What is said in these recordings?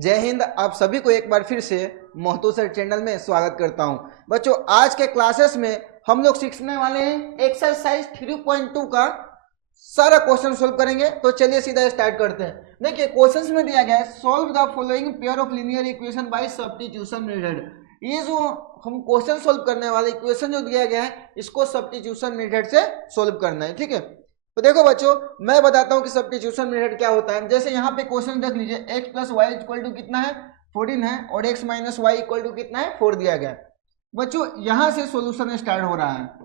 जय हिंद। आप सभी को एक बार फिर से महतो सर चैनल में स्वागत करता हूं। बच्चों, आज के क्लासेस में हम लोग सीखने वाले हैं एक्सरसाइज 3.2 का सारा क्वेश्चन सोल्व करेंगे। तो चलिए सीधा स्टार्ट करते हैं। देखिए, क्वेश्चंस में दिया गया है solve the following pair of linear equation by substitution method. ये जो हम क्वेश्चन सोल्व करने वाले इक्वेशन जो दिया गया है इसको सब्स्टिट्यूशन मेथड से सोल्व करना है। ठीक है, तो देखो बच्चों, मैं बताता हूं कि सब्स्टिट्यूशन मेथड क्या होता है। जैसे यहाँ पे क्वेश्चन देख लीजिए, x plus Y equal to कितना है 14 है और x minus Y equal to कितना है 4 दिया गया है। बच्चों यहां से सॉल्यूशन स्टार्ट हो रहा है।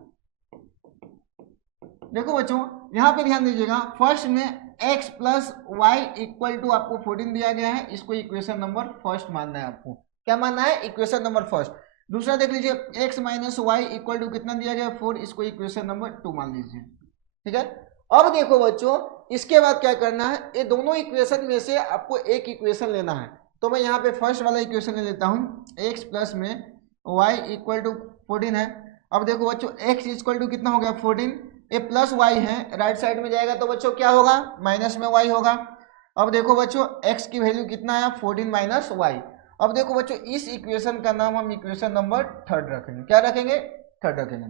देखो बच्चों, यहाँ पे ध्यान दीजिएगा, फर्स्ट में x plus Y equal to आपको 14 दिया गया है, इसको इक्वेशन नंबर फर्स्ट मानना है। आपको क्या मानना है? Equation number first. दूसरा देख लीजिए, x minus Y equal to कितना दिया गया है 4, इसको इक्वेशन नंबर 2 मान लीजिए। ठीक है, अब देखो बच्चों, इसके बाद क्या करना है, ये दोनों इक्वेशन में से आपको एक इक्वेशन लेना है। तो मैं यहाँ पे फर्स्ट वाला इक्वेशन ले लेता हूँ, x प्लस में y इक्वल टू 14 है। अब देखो बच्चों, x इक्वल टू कितना हो गया 14, ये प्लस y है, राइट साइड में जाएगा तो बच्चों क्या होगा, माइनस में y होगा। अब देखो बच्चों, x की वैल्यू कितना है 14 माइनस वाई। अब देखो बच्चों, इस इक्वेशन का नाम हम इक्वेशन नंबर थर्ड रखेंगे। क्या रखेंगे? थर्ड रखेंगे।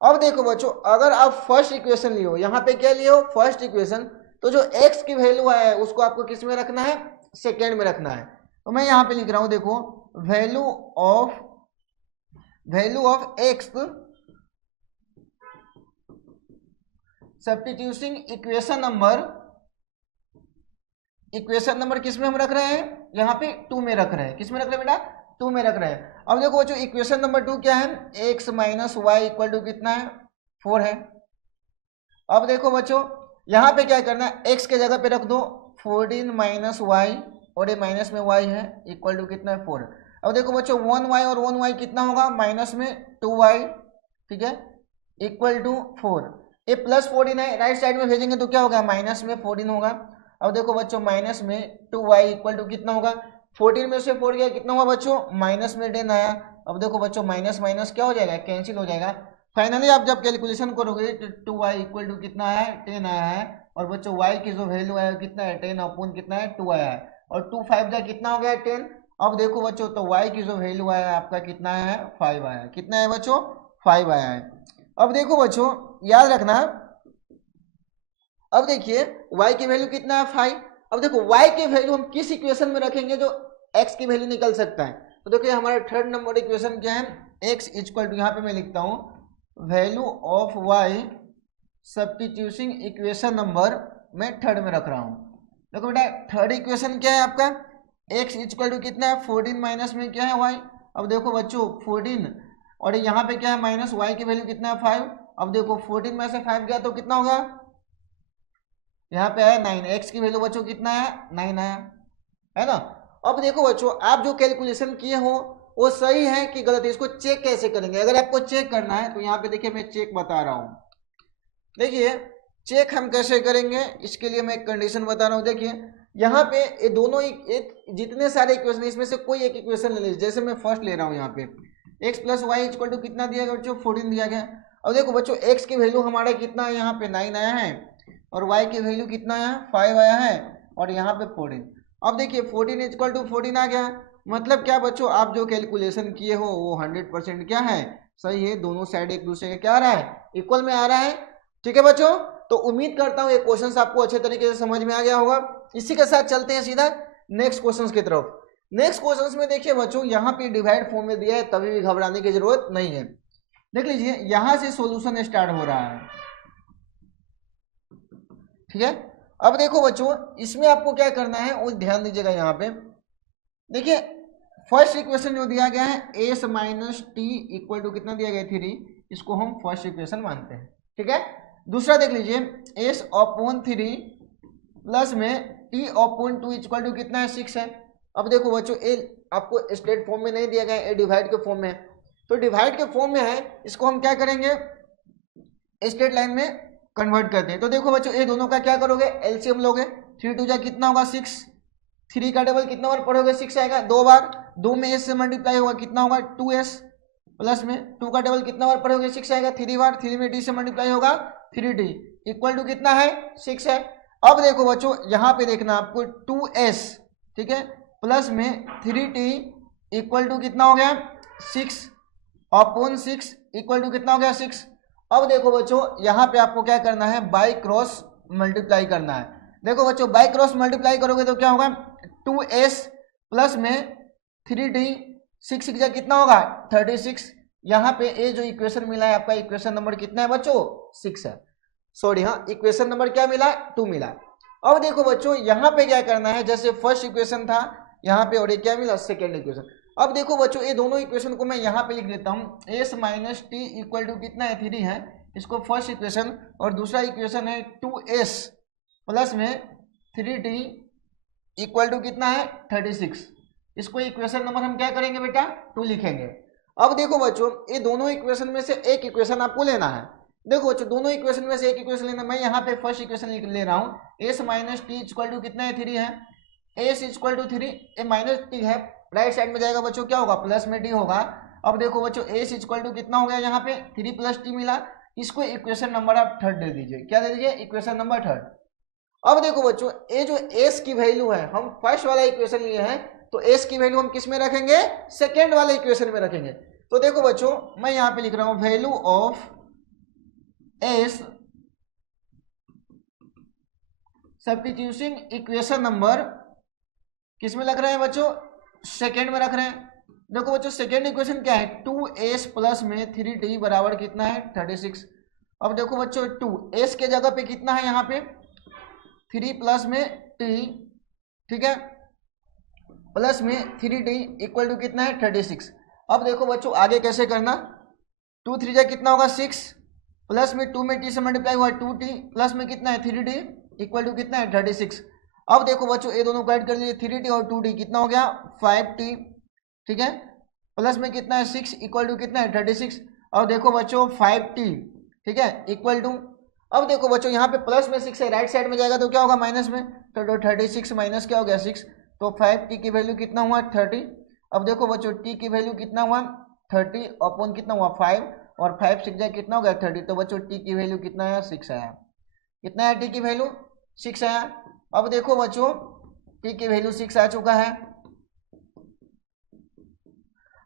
अब देखो बच्चों, अगर आप फर्स्ट इक्वेशन लियो, यहाँ पे क्या लियो फर्स्ट इक्वेशन, तो जो x की वैल्यू है उसको आपको किस में रखना है? सेकेंड में रखना है। तो मैं यहाँ पे लिख रहा हूँ, देखो, value of x substituting equation number किस में हम रख रहे हैं? यहाँ पे 2 में रख रहे हैं। किस में रख रहे हैं बेटा? 2 में रख रहे हैं। अब देखो बच्चों, इक्वेशन नंबर 2 क्या है? x minus Y equal to कितना है 4 है। अब देखो बच्चों, यहाँ पे क्या करना है, x के जगह पे रख दो 14 माइनस वाई और ये माइनस में y है इक्वल टू कितना है 4। अब देखो बच्चों, 1y और 1y कितना होगा? माइनस में 2y, ठीक है, इक्वल टू 4। ये प्लस 14 है, राइट साइड में भेजेंगे तो क्या होगा? माइनस में 14 होगा। अब देखो बच्चों, माइनस में 2y इक्वल टू कितना होगा? 14 में से 4 गया, कितना हुआ बच्चों? माइनस में 10 आया। अब देखो बच्चों, माइनस माइनस क्या हो जाएगा? कैंसिल हो जाएगा। फाइनली आप जब कैलकुलेशन करोगे तो 2y इक्वल टू कितना आया है? 10 आया है। और बच्चों y की जो वैल्यू आया कितना है? 10 अपॉन कितना है? 2 आया है। और 2 5 जा कितना हो गया? 10। अब देखो बच्चों, तो y की जो वैल्यू आया है आपका कितना आया है? 5 आया है। कितना है बच्चों? 5 आया है। अब देखो बच्चों, याद रखना, अब देखिए y की वैल्यू कितना है 5। अब देखो y की वैल्यू हम किस इक्वेशन में रखेंगे जो x की वैल्यू निकल सकता है? तो देखिए हमारा थर्ड नंबर इक्वेशन क्या है? x इक्वल टू, यहाँ पे मैं लिखता हूँ value of y substituting equation number मैं थर्ड में रख रहा हूँ। देखो बेटा, थर्ड इक्वेशन क्या है आपका? x इक्वल टू कितना है 14 माइनस में क्या है y। अब देखो बच्चों 14 और यहाँ पे क्या है माइनस y की वैल्यू कितना है 5। अब देखो 14 में से 5 गया तो कितना होगा? यहाँ पे है 9। x की वैल्यू बच्चों कितना है? 9 आया है ना। अब देखो बच्चों, आप जो कैलकुलेशन किए हो वो सही है कि गलत है, इसको चेक कैसे करेंगे? अगर आपको चेक करना है तो यहाँ पे देखिए मैं चेक बता रहा हूँ। देखिए चेक हम कैसे करेंगे, इसके लिए मैं एक कंडीशन बता रहा हूँ। देखिए यहाँ पे ये दोनों जितने सारे इक्वेशन इसमें से कोई एक इक्वेशन ले लीजिए। जैसे मैं फर्स्ट ले रहा हूँ, यहाँ पे x plus Y equal to कितना दिया गया बच्चों? 14 दिया गया। अब देखो बच्चों, x की वैल्यू हमारा कितना है? यहाँ पे 9 आया है और y की वैल्यू कितना है? 5 आया है और यहाँ पे 14। अब देखिए 14 इक्वल टू 14 आ गया। मतलब क्या बच्चों, आप जो कैलकुलेशन किए हो वो 100% क्या है? सही है। दोनों साइड एक दूसरे के क्या आ रहा है? इक्वल में आ रहा है। ठीक है बच्चों, तो उम्मीद करता हूँ ये क्वेश्चन आपको अच्छे तरीके से समझ में आ गया होगा। इसी के साथ चलते हैं सीधा नेक्स्ट क्वेश्चन की तरफ। नेक्स्ट क्वेश्चन में देखिए बच्चों, यहाँ पे डिवाइड फॉर्म में दिया है, तभी भी घबराने की जरूरत नहीं है। देख लीजिए, यहां से सॉल्यूशन स्टार्ट हो रहा है। ठीक है, अब देखो बच्चों, इसमें आपको क्या करना है वो ध्यान दीजिएगा। यहाँ पे देखिए, फर्स्ट इक्वेशन जो दिया गया है S minus T equal to कितना दिया गया 3, इसको हम फर्स्ट इक्वेशन मानते हैं। ठीक है, दूसरा देख लीजिए, एस अपॉन 3 प्लस में टी अपॉन 2 इक्वल टू कितना है 6 है। अब देखो बच्चों, ए आपको स्ट्रेट फॉर्म में नहीं दिया गया है, ए डिवाइड के फॉर्म में है। तो डिवाइड के फॉर्म में है, इसको हम क्या करेंगे? स्ट्रेट लाइन में कन्वर्ट करते हैं। तो देखो बच्चों, ये दोनों का क्या करोगे? एलसीएम लोगे। 3 2 जा कितना होगा 6। 3 का टेबल कितना बार पढ़ोगे? 6 आएगा 2 बार। 2 में एस से मल्टीप्लाई होगा, कितना होगा? 2s प्लस में 2 का टेबल कितना बार पढ़ोगे? 6 आएगा 3 बार। 3 में डी से मल्टीप्लाई होगा 3d इक्वल टू कितना है? 6 है। अब देखो बच्चों, यहाँ पे देखना आपको 2s, ठीक है, प्लस में 3t इक्वल टू कितना हो गया 6 अपॉन 6 इक्वल टू कितना हो गया 6। अब देखो बच्चों यहाँ पे आपको क्या करना है, बाई क्रॉस मल्टीप्लाई करना है। देखो बच्चों बाई क्रॉस मल्टीप्लाई करोगे तो क्या होगा 2s प्लस में 3t 6 जगह कितना होगा 36। यहाँ पे ये जो इक्वेशन मिला है आपका इक्वेशन नंबर कितना है बच्चों 6 है, सॉरी हाँ इक्वेशन नंबर क्या मिला 2 मिला। अब देखो बच्चों यहाँ पे क्या करना है, जैसे फर्स्ट इक्वेशन था यहाँ पे और ये क्या मिला सेकेंड इक्वेशन। अब देखो बच्चों ये दोनों इक्वेशन को मैं यहाँ पे लिख देता हूँ, s minus T equal to कितना है 3 है, इसको फर्स्ट इक्वेशन, और दूसरा इक्वेशन है 2s प्लस में 3t इक्वल टू कितना है 36। इसको इक्वेशन नंबर हम क्या करेंगे बेटा 2 लिखेंगे। अब देखो बच्चों ये दोनों इक्वेशन में से एक इक्वेशन आपको लेना है। देखो बच्चों दोनों इक्वेशन में से एक इक्वेशन लेना, मैं यहाँ पे फर्स्ट इक्वेशन ले रहा हूँ, s minus T equal to कितना है 3 है, s equal to 3, A minus T है, राइट साइड में जाएगा बच्चों क्या होगा प्लस में टी होगा। अब देखो बच्चों s इक्वल टू कितना हो गया यहाँ पे 3 प्लस टी मिला, इसको इक्वेशन नंबर आप थर्ड दे दीजिए, क्या दे दीजिए इक्वेशन नंबर थर्ड। अब देखो बच्चों ये जो s की वैल्यू है हम फर्स्ट वाला इक्वेशन लिए हैं, तो s की वैल्यू हम किस में रखेंगे सेकेंड वाले इक्वेशन में रखेंगे। तो देखो बच्चों मैं यहाँ पे लिख रहा हूँ value of s substituting equation number किस में रख रहे हैं बच्चों सेकेंड में रख रहे हैं। देखो बच्चों सेकेंड इक्वेशन क्या है 2s प्लस में 3t बराबर कितना है 36। अब देखो बच्चों 2s के जगह पे कितना है यहाँ पे 3 प्लस में t, ठीक है, प्लस में 3t इक्वल टू कितना है 36। अब देखो बच्चों आगे कैसे करना, 2 3 जा कितना होगा 6 प्लस में 2 में t से मल्टीप्लाई हुआ 2t प्लस में कितना है 3t इक्वल टू कितना है 36। अब देखो बच्चों ये दोनों को ऐड कर लीजिए 3t और 2t कितना हो गया 5t, ठीक है, प्लस में कितना है 6 इक्वल टू कितना है 36। और देखो बच्चों 5t, ठीक है, इक्वल टू, अब देखो बच्चों यहाँ पे प्लस में 6 है, राइट साइड में जाएगा तो क्या होगा माइनस में, तो 36 माइनस क्या हो गया 6, तो 5t की वैल्यू कितना हुआ 30। अब देखो बच्चों t की वैल्यू कितना हुआ 30 अपॉन कितना हुआ 5, और 5 6 जाए कितना हो गया 30, तो बच्चों t की वैल्यू कितना है 6 आया, कितना है t की वैल्यू 6 आया। अब देखो बच्चों t की वैल्यू 6 आ चुका है।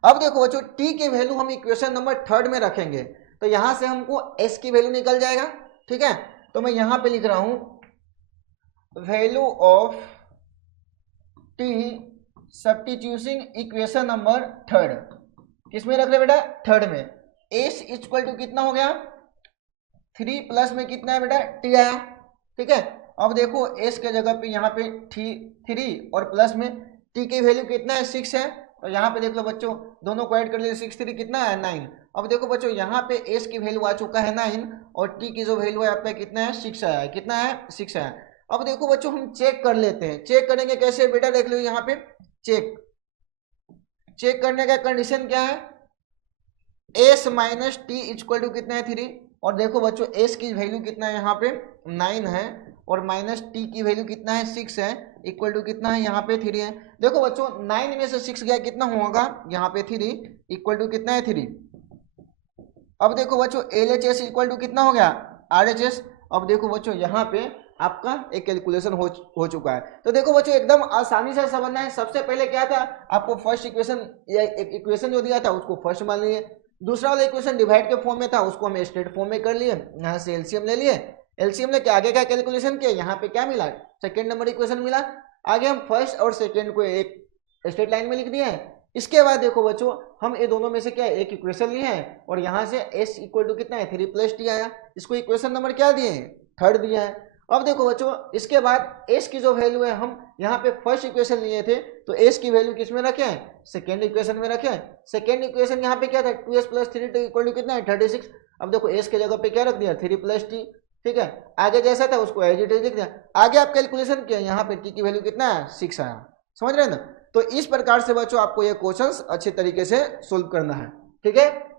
अब देखो बच्चों t की वैल्यू हम इक्वेशन नंबर थर्ड में रखेंगे, तो यहां से हमको s की वैल्यू निकल जाएगा, ठीक है। तो मैं यहां पे लिख रहा हूं value of t substituting equation number third, किसमें रख रहे बेटा थर्ड में, s इक्वल टू कितना हो गया 3 प्लस में कितना है बेटा t आया, ठीक है। अब देखो s के जगह पे यहाँ पे 3 और प्लस में t की वैल्यू कितना है 6 है, और यहाँ पे देख लो बच्चों दोनों को ऐड कर लिए 6 3 कितना है 9। अब देखो बच्चों यहाँ पे s की वैल्यू आ चुका है 9 और t की जो वैल्यू है आपका कितना है 6 आया है, कितना है 6 आया। अब देखो बच्चों हम चेक कर लेते हैं, चेक करेंगे कैसे बेटा, देख लो यहाँ पे चेक करने का कंडीशन क्या है, s minus T equal to कितना है 3, और देखो बच्चों s की वैल्यू कितना है यहाँ पे 9 है, और माइनस टी की वैल्यू कितना है 6 है, इक्वल टू कितना है यहाँ पे 3 है। देखो बच्चों 9 में से 6 गया कितना होगा यहाँ पे 3 इक्वल टू कितना है 3। अब देखो बच्चों LHS इक्वल टू कितना हो गया RHS। अब देखो बच्चों यहाँ पे आपका एक कैलकुलेशन हो चुका है। तो देखो बच्चों एकदम आसानी से समझना है। सबसे पहले क्या था, आपको फर्स्ट इक्वेशन या इक्वेशन जो दिया था उसको फर्स्ट मान लिए, दूसरा वाला इक्वेशन डिवाइड के फॉर्म में था उसको हम स्ट्रेट फॉर्म में कर लिए, यहाँ से एलसीएम ले लिए, एलसीएम लेके आगे का कैलकुलेशन किया, यहाँ पे क्या मिला सेकेंड नंबर इक्वेशन मिला। आगे हम फर्स्ट और सेकेंड को एक स्ट्रेट लाइन में लिख दिए हैं। इसके बाद देखो बच्चों हम ये दोनों में से क्या एक इक्वेशन लिए हैं, और यहाँ से s इक्वल टू कितना है 3 प्लस टी आया, इसको इक्वेशन नंबर क्या दिए हैं थर्ड दिया है। अब देखो बच्चों इसके बाद s की जो वैल्यू है हम यहाँ पे फर्स्ट इक्वेशन लिए थे, तो s की वैल्यू किस में रखे हैं सेकेंड इक्वेशन में रखे हैं। सेकेंड इक्वेशन यहाँ पे क्या था 2s प्लस 3 इक्वल टू कितना है 36। अब देखो s के जगह पे क्या रख दिया 3 प्लस टी, ठीक है, आगे जैसा था उसको एज इट इज लिख दिया। आगे आप कैलकुलेशन किया, यहाँ पे t की वैल्यू कितना है 6 आया, समझ रहे हैं ना। तो इस प्रकार से बच्चों आपको ये क्वेश्चंस अच्छे तरीके से सोल्व करना है, ठीक है।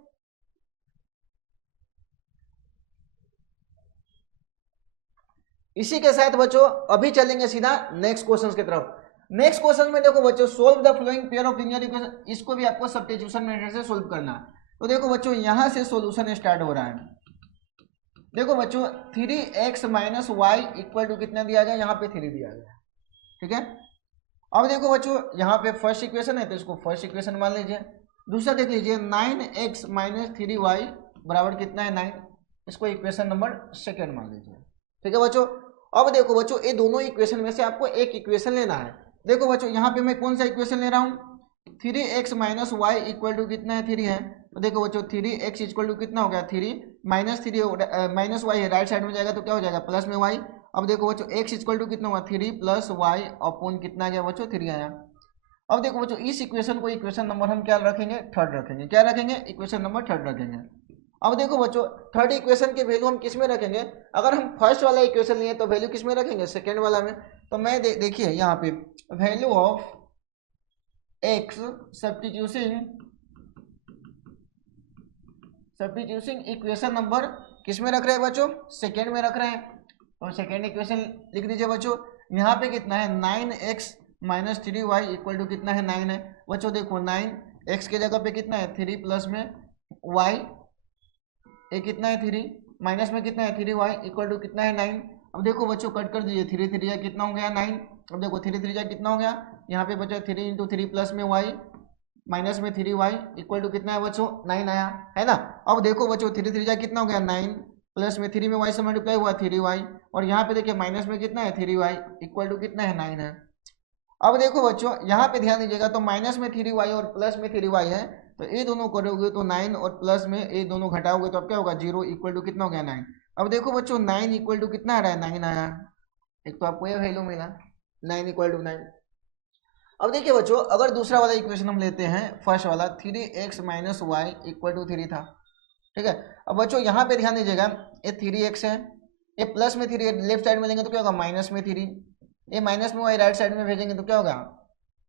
इसी के साथ बच्चों अभी चलेंगे सीधा नेक्स्ट क्वेश्चन की तरफ। नेक्स्ट क्वेश्चन में देखो बच्चों solve the flowing pair of linear equation, इसको भी आपको सब्स्टिट्यूशन मेथड से सोल्व करना है। तो देखो बच्चों यहां से सॉल्यूशन स्टार्ट हो रहा है। देखो बच्चों 3x minus Y equal to कितना दिया गया, यहाँ पे 3 दिया गया, ठीक है। अब देखो बच्चों यहाँ पे फर्स्ट इक्वेशन है तो इसको फर्स्ट इक्वेशन मान लीजिए। दूसरा देख लीजिए 9x - 3y बराबर कितना है 9, इसको इक्वेशन नंबर सेकेंड मान लीजिए। ठीक है बच्चों। अब देखो बच्चों ये दोनों इक्वेशन में से आपको एक इक्वेशन लेना है। देखो बच्चों यहाँ पे मैं कौन सा इक्वेशन ले रहा हूँ, 3x - y इक्वल टू कितना है 3 है। तो देखो बच्चों 3x इक्वल टू कितना हो गया 3 माइनस वाई है, राइट साइड में जाएगा तो क्या हो जाएगा प्लस में y। अब देखो बच्चों x इक्वल टू कितना हुआ 3 + y अपॉन कितना आ गया बच्चों 3 आया। अब देखो बच्चों इस इक्वेशन को इक्वेशन नंबर हम क्या रखेंगे थर्ड रखेंगे। क्या रखेंगे इक्वेशन नंबर थर्ड रखेंगे। अब देखो बच्चों थर्ड इक्वेशन के वैल्यू हम किस में रखेंगे, अगर हम फर्स्ट वाला इक्वेशन लिए तो वैल्यू किस में रखेंगे सेकेंड वाला में। तो मैं देखिए यहाँ पे value of x substituting equation number किस में रख रहे हैं बच्चों सेकेंड में रख रहे हैं। तो सेकेंड इक्वेशन लिख दीजिए बच्चों। यहाँ पे कितना है 9x - 3y इक्वल टू कितना है 9 है बच्चों। देखो 9x के जगह पे कितना है 3 प्लस में y, ये कितना है 3 माइनस में कितना है 3y इक्वल टू कितना है 9। अब देखो बच्चों कट कर दीजिए 3 3 कितना हो गया 9। अब देखो 3 3 कितना हो गया, यहाँ पे बच्चों 3 × 3 प्लस में y माइनस में 3y इक्वल टू कितना है बच्चों 9 आया है ना। अब देखो बच्चों 3 3 कितना हो गया 9 प्लस में 3 में y से मल्टीप्लाई हुआ 3y, और यहाँ पे देखिए माइनस में कितना है 3y इक्वल टू कितना है 9 है। अब देखो बच्चों यहाँ पे ध्यान दीजिएगा तो माइनस में 3y और प्लस में 3y है, तो ये दोनों करोगे तो 9 और प्लस में ये दोनों घटाओगे तो अब क्या होगा 0 इक्वल टू कितना हो गया 9। अब देखो बच्चों 9 इक्वल टू कितना आ रहा है 9 आया, एक तो आपको ये वैल्यू मिला 9 इक्वल टू 9। अब देखिए बच्चों अगर दूसरा वाला इक्वेशन हम लेते हैं फर्स्ट वाला 3x - y इक्वल टू 3 था। ठीक है। अब बच्चों यहाँ पे ध्यान दीजिएगा ये 3x है, ये प्लस में 3 लेफ्ट साइड में लेंगे तो क्या होगा माइनस में 3, ये माइनस में y राइट साइड में भेजेंगे तो क्या होगा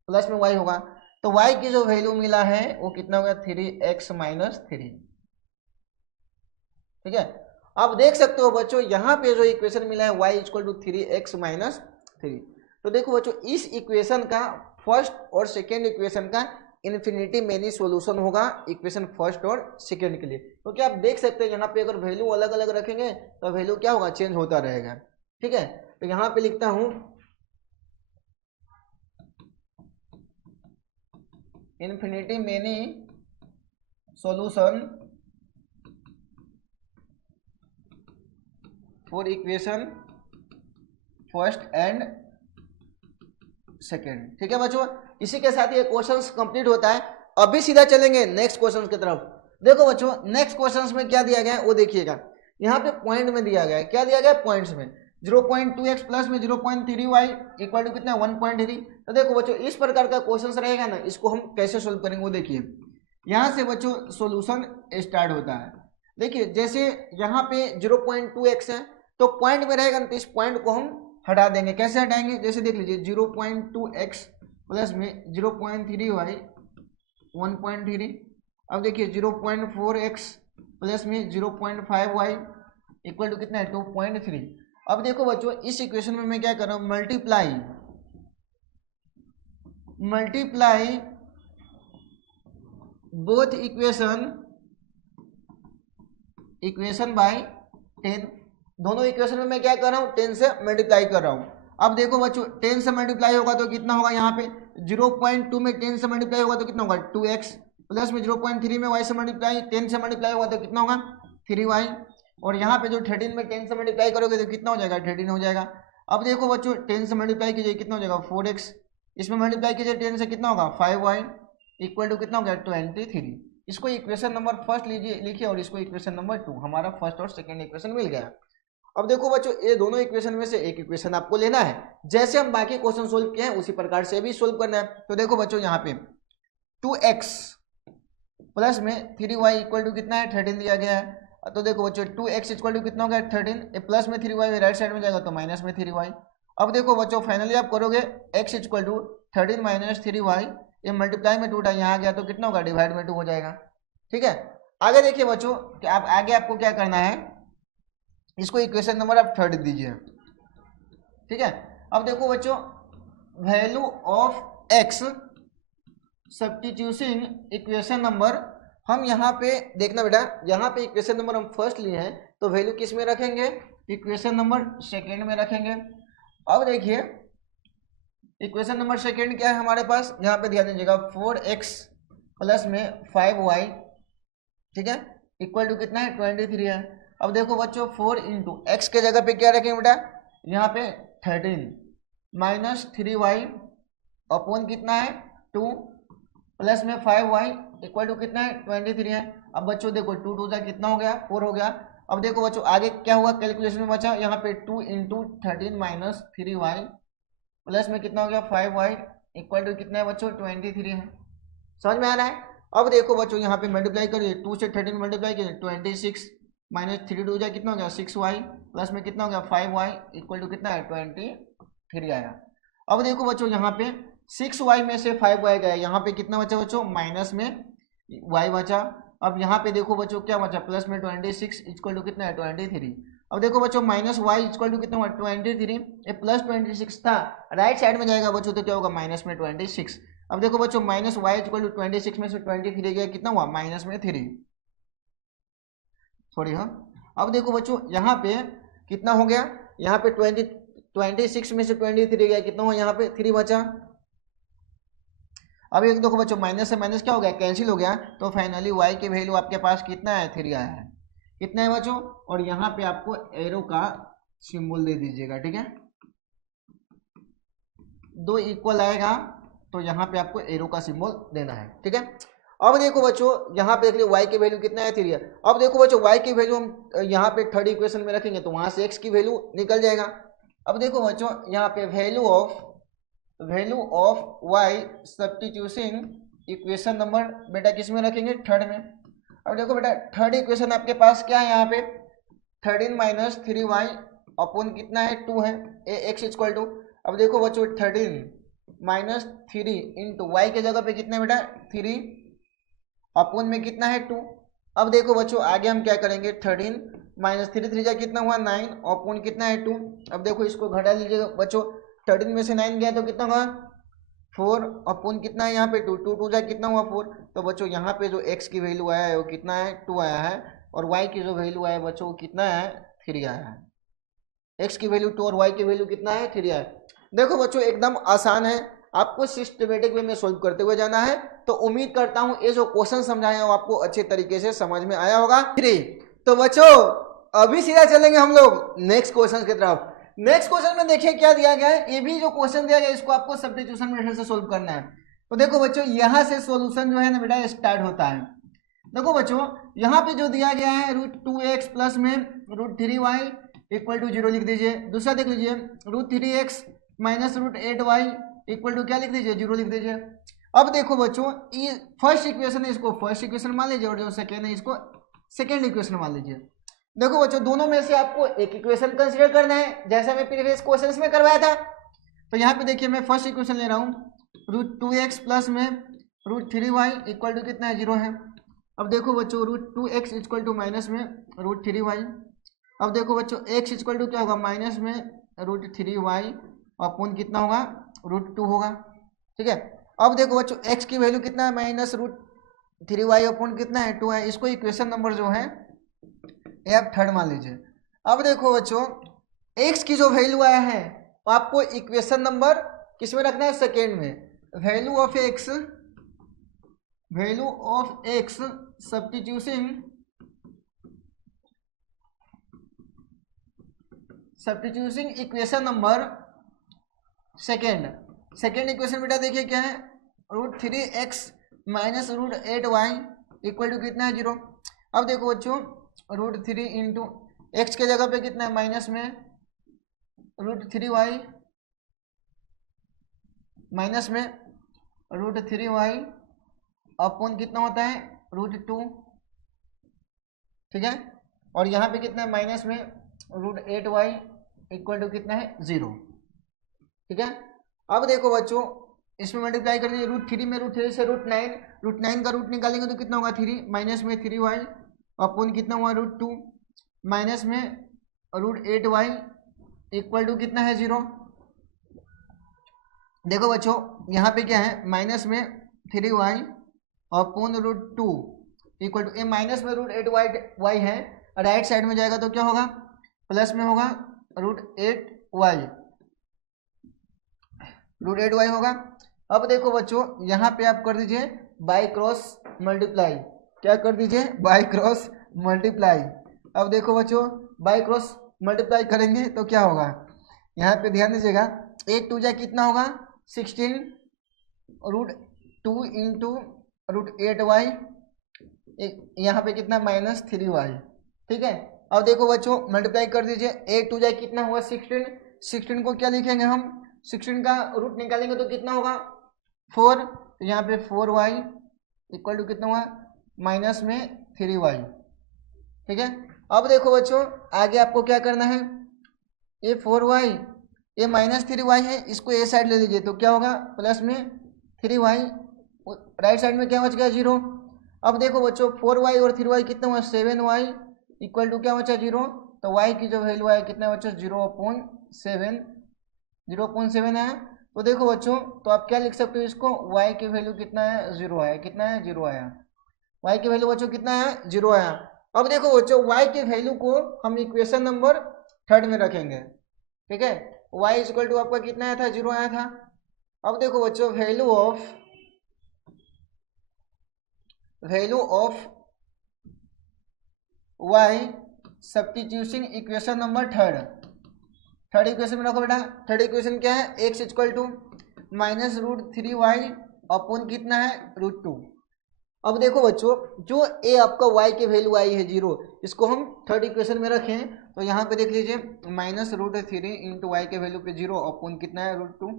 प्लस में y होगा। तो y की जो वैल्यू मिला है वो कितना होगा 3x - 3। ठीक है। आप देख सकते हो बच्चों यहाँ पे जो इक्वेशन मिला है y इक्वल टू 3x - 3। तो देखो बच्चों इस इक्वेशन का फर्स्ट और सेकेंड इक्वेशन का इन्फिनिटी मेनी सॉल्यूशन होगा इक्वेशन फर्स्ट और सेकेंड के लिए। तो क्या आप देख सकते हैं यहाँ पे अगर वैल्यू अलग अलग रखेंगे तो वैल्यू क्या होगा चेंज होता रहेगा। ठीक है। तो यहाँ पे लिखता हूं infinity many solution for equation first and second. ठीक है बच्चों, इसी के साथ ये क्वेश्चंस कंप्लीट होता है। अभी सीधा चलेंगे नेक्स्ट क्वेश्चंस की तरफ। देखो बच्चों नेक्स्ट क्वेश्चंस में क्या दिया गया है वो देखिएगा। यहाँ पे पॉइंट में दिया गया है, क्या दिया गया है पॉइंट्स में 0.2x प्लस में 0.3y इक्वल टू कितना 1.3। तो देखो बच्चों इस प्रकार का क्वेश्चन रहेगा ना, इसको हम कैसे सोल्व करेंगे वो देखिए। यहाँ से बच्चों सोल्यूशन स्टार्ट होता है। देखिए जैसे यहाँ पे 0.2x है तो पॉइंट में रहेगा ना, तो इस पॉइंट को हम हटा देंगे। कैसे हटाएंगे, जैसे देख लीजिए 0.2x प्लस में 0.3y 1.3। अब देखिए 0.4x प्लस में 0.5y इक्वल टू कितना है 2.3। अब देखो बच्चों इस इक्वेशन में मैं क्या कर रहा हूँ मल्टीप्लाई बोथ इक्वेशन बाय 10। दोनों इक्वेशन में मैं क्या कर रहा हूँ 10 से मल्टीप्लाई कर रहा हूँ। अब देखो बच्चों 10 से मल्टीप्लाई होगा तो कितना होगा, यहाँ पे 0.2 में 10 से मल्टीप्लाई होगा तो कितना होगा 2x प्लस में 0.3 में y से मल्टीप्लाई 10 से मल्टीप्लाई होगा तो कितना होगा 3y, और यहाँ पे जो 13 में 10 से मल्टीप्लाई करोगे तो कितना हो जाएगा 13 हो जाएगा। अब देखो बच्चों 10 से मल्टीप्लाई कीजिए कितना हो जाएगा 4x, इसमें मल्टीप्लाई कीजिए 10 से कितना होगा 5y इक्वल टू कितना हो गया 23। इसको इक्वेशन नंबर फर्स्ट लीजिए लिखिए और इसको इक्वेशन नंबर 2, हमारा फर्स्ट और सेकेंड इक्वेशन मिल गया। अब देखो बच्चों ये दोनों इक्वेशन में से एक इक्वेशन आपको लेना है, जैसे हम बाकी क्वेश्चन सोल्व किए हैं उसी प्रकार से भी सोल्व करना है। तो देखो बच्चों यहाँ पे 2x प्लस में 3y इक्वल टू कितना है 13 दिया गया है। तो देखो बच्चों 2x इक्वल टू कितना हो गया 13, प्लस में 3y राइट साइड में जाएगा तो माइनस में 3y। अब देखो बच्चों फाइनली आप करोगे x equal to 13 minus 3y, ये मल्टीप्लाई में 2 यहाँ गया तो कितना होगा डिवाइड में 2 हो जाएगा। ठीक है। आगे देखिए बच्चों कि आप आगे आपको क्या करना है, इसको इक्वेशन नंबर आप थर्ड दीजिए। ठीक है। अब देखो बच्चों value of x substituting equation number, हम यहाँ पे देखना बेटा, यहाँ पे इक्वेशन नंबर हम फर्स्ट लिए हैं तो वैल्यू किस में रखेंगे इक्वेशन नंबर सेकेंड में रखेंगे। अब देखिए इक्वेशन नंबर सेकेंड क्या है हमारे पास, यहाँ पे ध्यान दीजिएगा 4x प्लस में 5y, ठीक है, इक्वल टू कितना है 23 है। अब देखो बच्चों 4 इंटू एक्स के जगह पे क्या रखेंगे बेटा, यहाँ पे 13 माइनस 3y अपॉन कितना है 2 प्लस में 5y इक्वल टू कितना है 23 है। अब बच्चों देखो 2 2 कितना हो गया 4 हो गया। अब देखो बच्चों आगे क्या हुआ कैलकुलेशन में बचा, यहाँ पे 2 इंटू 13 माइनस 3y प्लस में कितना हो गया 5y इक्वल टू कितना है बच्चों 23 है। समझ में आ रहा है। अब देखो बच्चों यहाँ पे मल्टीप्लाई करिए, 2 से 13 मल्टीप्लाई करिए 26 माइनस 3 2 कितना हो गया 6y प्लस में कितना हो गया 5y इक्वल टू कितना है 23 आया। अब देखो बच्चों यहाँ पे 6y में से 5y गया, यहाँ पे कितना बचा बच्चों माइनस में y बचा। अब यहाँ पे देखो बच्चों क्या बचा प्लस में 26 इक्वल टू कितना है 23। अब देखो बच्चों माइनस y इक्वल टू कितना हुआ 23, ये प्लस 26 था, राइट साइड में जाएगा बच्चों तो क्या होगा माइनस में 26। अब देखो बच्चों माइनस y इक्वल टू 26 में से 23 गया कितना हुआ माइनस में 3, सॉरी हाँ। अब देखो बच्चों यहाँ पे कितना हो गया, यहाँ पे 26 में से 23 गया कितना हुआ यहाँ पे 3 बचा। अब एक देखो बच्चों माइनस से माइनस क्या हो गया कैंसिल हो गया, तो फाइनली y की वैल्यू आपके पास कितना है 3 आया है। कितना है बच्चों, और यहाँ पे आपको एरो का सिंबल दे दीजिएगा, ठीक है, 2 इक्वल आएगा तो यहाँ पे आपको एरो का सिंबल देना है, ठीक है। अब देखो बच्चों यहाँ पे देख लो y की वैल्यू कितना है 3 है। अब देखो बच्चों y की वैल्यू हम यहाँ पे थर्ड इक्वेशन में रखेंगे तो वहां से x की वैल्यू निकल जाएगा। अब देखो बच्चों यहाँ पे value of y substituting equation number बेटा किस में रखेंगे थर्ड में। अब देखो बेटा थर्ड इक्वेशन आपके पास क्या है, यहाँ पे 13 माइनस 3y अपॉन कितना है 2 है ए एक्स इक्वल टू। अब देखो बच्चों 13 माइनस 3 इंटू वाई के जगह पे कितना बेटा 3 अपॉन में कितना है 2। अब देखो बच्चों आगे हम क्या करेंगे 13 माइनस 3 3 जा कितना हुआ 9 अपॉन कितना है 2। अब देखो इसको घटा लीजिएगा बच्चों, 13 में से 9 गया तो कितना हुआ 4 अपॉन कितना है यहाँ पे 2 2 2 जा कितना हुआ 4। तो बच्चों यहाँ पे जो x की वैल्यू आया है वो कितना है 2 आया है, और y की जो वैल्यू आया है बच्चों वो कितना है 3 आया है। x की वैल्यू 2 और y की वैल्यू कितना है 3 आया है। देखो बच्चों एकदम आसान है, आपको सिस्टमेटिक वे में सोल्व करते हुए जाना है। तो उम्मीद करता हूं ये जो क्वेश्चन समझाए हैं वो आपको अच्छे तरीके से समझ में आया होगा। तो बच्चों अभी सीधा चलेंगे हम लोग नेक्स्ट क्वेश्चन की तरफ। नेक्स्ट क्वेश्चन में देखिए क्या दिया गया है, ये भी जो क्वेश्चन दिया गया है इसको आपको सब्स्टिट्यूशन मेथड से सोल्व करना है। तो देखो बच्चों यहाँ से सोल्यूशन जो है ना बेटा स्टार्ट होता है। देखो बच्चों यहाँ पे जो दिया गया है √2x प्लस में √3y इक्वल टू 0 लिख दीजिए। दूसरा देख लीजिए √3x minus √8y equal to क्या लिख दीजिए 0 लिख दीजिए। अब देखो बच्चों ये फर्स्ट इक्वेशन है, इसको फर्स्ट इक्वेशन मान लीजिए, और जो सेकेंड है इसको सेकेंड इक्वेशन मान लीजिए। देखो बच्चों दोनों में से आपको एक इक्वेशन कंसीडर करना है जैसा मैं प्रीवियस क्वेश्चंस में करवाया था। तो यहाँ पे देखिए मैं फर्स्ट इक्वेशन ले रहा हूँ √2x प्लस में √3y इक्वल टू कितना है 0 है। अब देखो बच्चों √2x इक्वल टू माइनस में √3y। अब देखो बच्चों x इक्वल टू क्या होगा माइनस में √3y अपॉन कितना होगा √2 होगा, ठीक है। अब देखो बच्चों x की वैल्यू कितना है माइनस √3y अपॉन कितना है 2 है। इसको इक्वेशन नंबर जो है ये आप थर्ड मान लीजिए। अब देखो बच्चों x की जो वैल्यू आया है तो आपको इक्वेशन नंबर किस में रखना है सेकेंड में। Value of x substituting equation number second equation बेटा देखिए क्या है √3x minus √8y equal to कितना है 0। अब देखो बच्चों √3 इंटू एक्स के जगह पे कितना है माइनस में √3y माइनस में √3y अपॉन कितना होता है √2, ठीक है। और यहाँ पे कितना है माइनस में √8y इक्वल टू कितना है 0, ठीक है। अब देखो बच्चों इसमें मल्टीप्लाई कर दीजिए √3 में √3 से √9 का रूट निकालेंगे तो कितना होगा 3 माइनस में 3y अपॉन कितना हुआ √2 माइनस में √8y इक्वल टू कितना है 0। देखो बच्चों यहाँ पे क्या है माइनस में 3y upon √2 equal to A minus में √8y है, राइट साइड में जाएगा तो क्या होगा प्लस में होगा √8y √8y होगा। अब देखो बच्चों यहाँ पे आप कर दीजिए बाई क्रॉस मल्टीप्लाई, क्या कर दीजिए बाई क्रॉस मल्टीप्लाई। अब देखो बच्चों बाई क्रॉस मल्टीप्लाई करेंगे तो क्या होगा, यहाँ पे ध्यान दीजिएगा 8 2 जा कितना होगा 16 √2 इंटू √8y, यहाँ पे कितना -3y, ठीक है। अब देखो बच्चों मल्टीप्लाई कर दीजिए 8 2 जाए कितना हुआ 16, 16 को क्या लिखेंगे हम 16 का रूट निकालेंगे तो कितना होगा 4, तो यहाँ पे 4y इक्वल टू कितना हुआ -3y, ठीक है। अब देखो बच्चों आगे आपको क्या करना है, ये 4y ये -3y है, इसको ए साइड ले लीजिए तो क्या होगा प्लस में 3y, राइट साइड में क्या बच गया 0। अब देखो बच्चों 4y और 3y कितना हुआ 7y इक्वल टू क्या बचा 0, तो y की जो वैल्यू है कितना बच्चों 0.7, 0.7 है। तो देखो बच्चों तो आप क्या लिख सकते हो इसको, y की वैल्यू कितना है 0 आया, कितना है 0 आया, y की वैल्यू बच्चों कितना है 0 आया। अब देखो बच्चों y के वैल्यू को हम इक्वेशन नंबर 3 में रखेंगे, ठीक है। y इक्वल टू आपका कितना आया था 0 आया था। अब देखो बच्चों value of y substitution equation number 3 equation में रखो बेटा। 3 इक्वेशन क्या है, x equal to -√3y upon कितना है √2। अब देखो बच्चों जो a आपका y की वैल्यू आई है 0, इसको हम 3 इक्वेशन में रखें तो यहाँ पे देख लीजिए -√3 इंटू वाई के वैल्यू पे 0 अपॉन कितना है √2।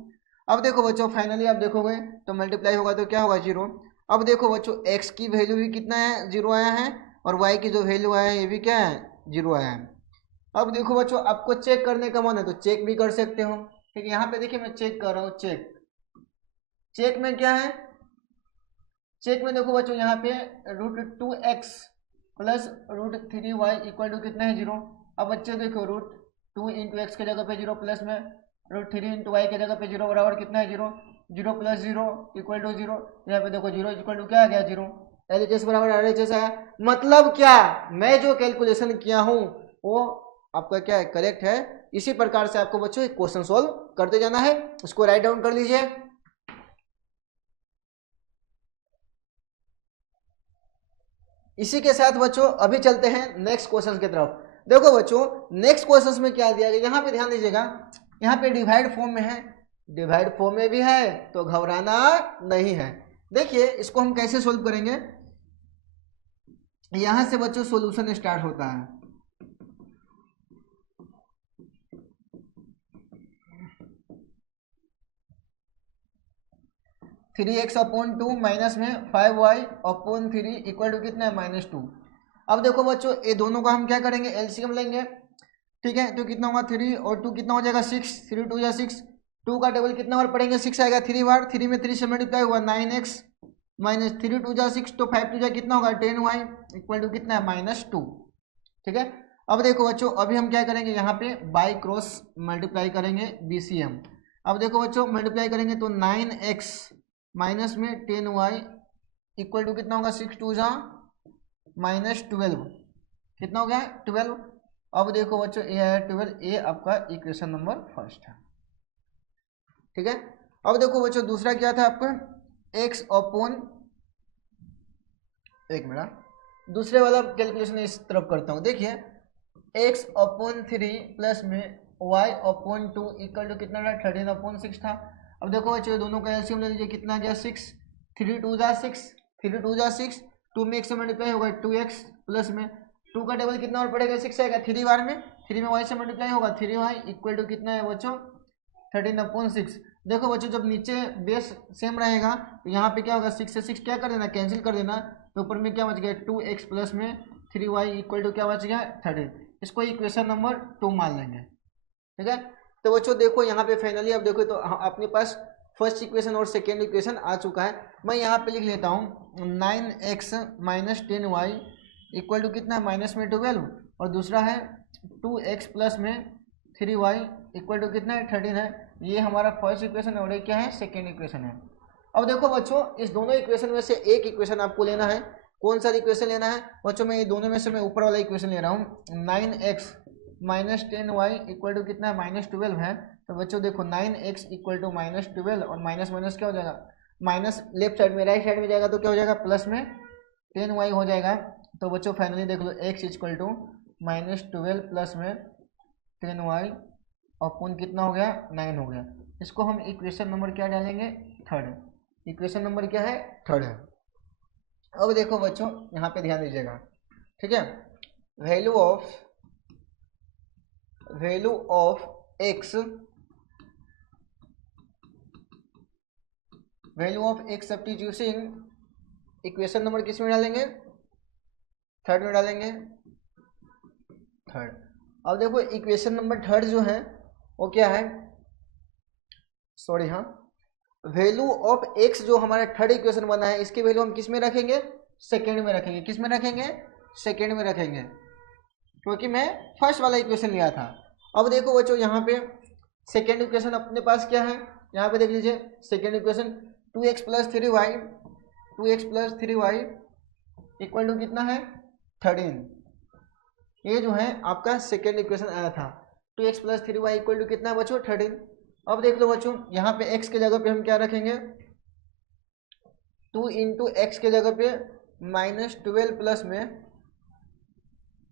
अब देखो बच्चों फाइनली आप देखोगे तो मल्टीप्लाई होगा तो क्या होगा 0। अब देखो बच्चों x की वैल्यू भी कितना है 0 आया है, और y की जो वैल्यू आया है ये भी क्या है 0 आया है। अब देखो बच्चों आपको चेक करने का मन है तो चेक भी कर सकते हो, ठीक है। यहाँ पे देखिए मैं चेक कर रहा हूँ, चेक में क्या है, चेक में देखो बच्चों यहाँ पे √2x plus √3y equal to कितना है 0। अब बच्चे देखो √2 इंटू एक्स के जगह पे 0 प्लस में √3 इंटू वाई के जगह पे 0 बराबर कितना है 0, 0 प्लस 0 इक्वल टू 0। यहाँ पे देखो 0 इक्वल टू क्या आ गया 0, LHS बराबर RHS आया। मतलब क्या मैं जो कैलकुलेशन किया हूँ वो आपका क्या है करेक्ट है। इसी प्रकार से आपको बच्चों एक क्वेश्चन सॉल्व करते जाना है, इसको राइट डाउन कर लीजिए। इसी के साथ बच्चों अभी चलते हैं नेक्स्ट क्वेश्चन की तरफ। देखो बच्चों नेक्स्ट क्वेश्चन में क्या दिया गया, यहाँ पे ध्यान दीजिएगा, यहाँ पे डिवाइड फॉर्म में है, डिवाइड फॉर्म में भी है तो घबराना नहीं है। देखिए इसको हम कैसे सोल्व करेंगे, यहां से बच्चों सॉल्यूशन स्टार्ट होता है। थ्री एक्स अपॉन 2 माइनस में 5y अपॉन 3 इक्वल टू कितना है -2। अब देखो बच्चों ये दोनों का हम क्या करेंगे एलसीएम लेंगे, ठीक है। तो कितना होगा 3 और 2 कितना हो जाएगा 6, 3 2 या 6, 2 का टेबल कितना बार पढ़ेंगे 6 आएगा 3 बार, 3 में 3 से मल्टीप्लाई हुआ 9x माइनस 3 2 जा 6 तो 5 2 जा कितना होगा 10y इक्वल टू कितना है -2, ठीक है। अब देखो बच्चों अभी हम क्या करेंगे यहाँ पे बाई क्रॉस मल्टीप्लाई करेंगे BCM। अब देखो बच्चों मल्टीप्लाई करेंगे तो 9x माइनस में 10y इक्वल टू कितना होगा 6 2 जा -12, कितना हो गया 12। अब देखो बच्चों ये है 12, ये आपका इक्वेशन नंबर 1 है, ठीक है। अब देखो बच्चों दूसरा क्या था आपका x अपॉन, एक मिनट दूसरे वाला कैलकुलेशन इस तरफ करता हूँ। देखिए x अपॉन 3 प्लस में y अपॉन 2 इक्वल टू कितना था 13 अपॉन 6 था। अब देखो बच्चों दोनों का एलसीएम ले लीजिए, कितना गया 6, 3 2 जा 6, 3 2 जा 6, 2 में x से मल्टीप्लाई होगा 2x प्लस में 2 का टेबल कितना और पड़ेगा 6 आएगा 3 बार में, 3 में y से मल्टीप्लाई होगा 3y इक्वल टू कितना है बच्चों 13 अपॉन 6। देखो बच्चों जब नीचे बेस सेम रहेगा तो यहाँ पे क्या होगा 6 से 6 क्या कर देना कैंसिल कर देना, तो ऊपर में क्या बच गया 2x प्लस में 3y इक्वल टू क्या बच गया 13। इसको इक्वेशन नंबर 2 मान लेंगे, ठीक है। तो बच्चों देखो यहाँ पे फाइनली अब देखो तो अपने पास फर्स्ट इक्वेशन और सेकेंड इक्वेशन आ चुका है। मैं यहाँ पे लिख लेता हूँ 9x minus 10y equal to कितना है माइनस में 12, और दूसरा है 2x प्लस में 3y इक्वल टू कितना है 13 है। ये हमारा फर्स्ट इक्वेशन है और ये क्या है सेकेंड इक्वेशन है। अब देखो बच्चों इस दोनों इक्वेशन में से एक इक्वेशन आपको लेना है, कौन सा इक्वेशन लेना है बच्चों, मैं ये दोनों में से मैं ऊपर वाला इक्वेशन ले रहा हूँ 9x minus 10y equal to कितना है -12 है। तो बच्चों देखो 9x इक्वल टू -12 और माइनस माइनस क्या हो जाएगा, माइनस लेफ्ट साइड में, राइट साइड में जाएगा तो क्या हो जाएगा, प्लस में 10y हो जाएगा। तो बच्चों फाइनली देख लो x इक्वल टू -12 प्लस में 10y और कितना हो गया, 9 हो गया। इसको हम इक्वेशन नंबर क्या डालेंगे, थर्ड। इक्वेशन नंबर क्या है, थर्ड है। अब देखो बच्चों यहाँ पे ध्यान दीजिएगा, ठीक है। Value of x, value of x substituting equation number किस में डालेंगे, थर्ड में डालेंगे, थर्ड। अब देखो इक्वेशन नंबर थर्ड जो है वो क्या है, सॉरी हाँ, वैल्यू ऑफ x जो हमारा थर्ड इक्वेशन बना है इसकी वैल्यू हम किस में रखेंगे, सेकेंड में रखेंगे। किस में रखेंगे, सेकेंड में रखेंगे, क्योंकि मैं फर्स्ट वाला इक्वेशन लिया था। अब देखो बच्चों यहाँ पे सेकेंड इक्वेशन अपने पास क्या है, यहाँ पे देख लीजिए second equation 2x plus 3y equal to कितना है, 13। ये जो है आपका सेकेंड इक्वेशन आया था, 2x plus 3y equal to कितना है बच्चों, 13। अब देख लो बच्चों यहाँ पे x के जगह पे हम क्या रखेंगे, 2 इंटू एक्स के जगह पे -12 प्लस में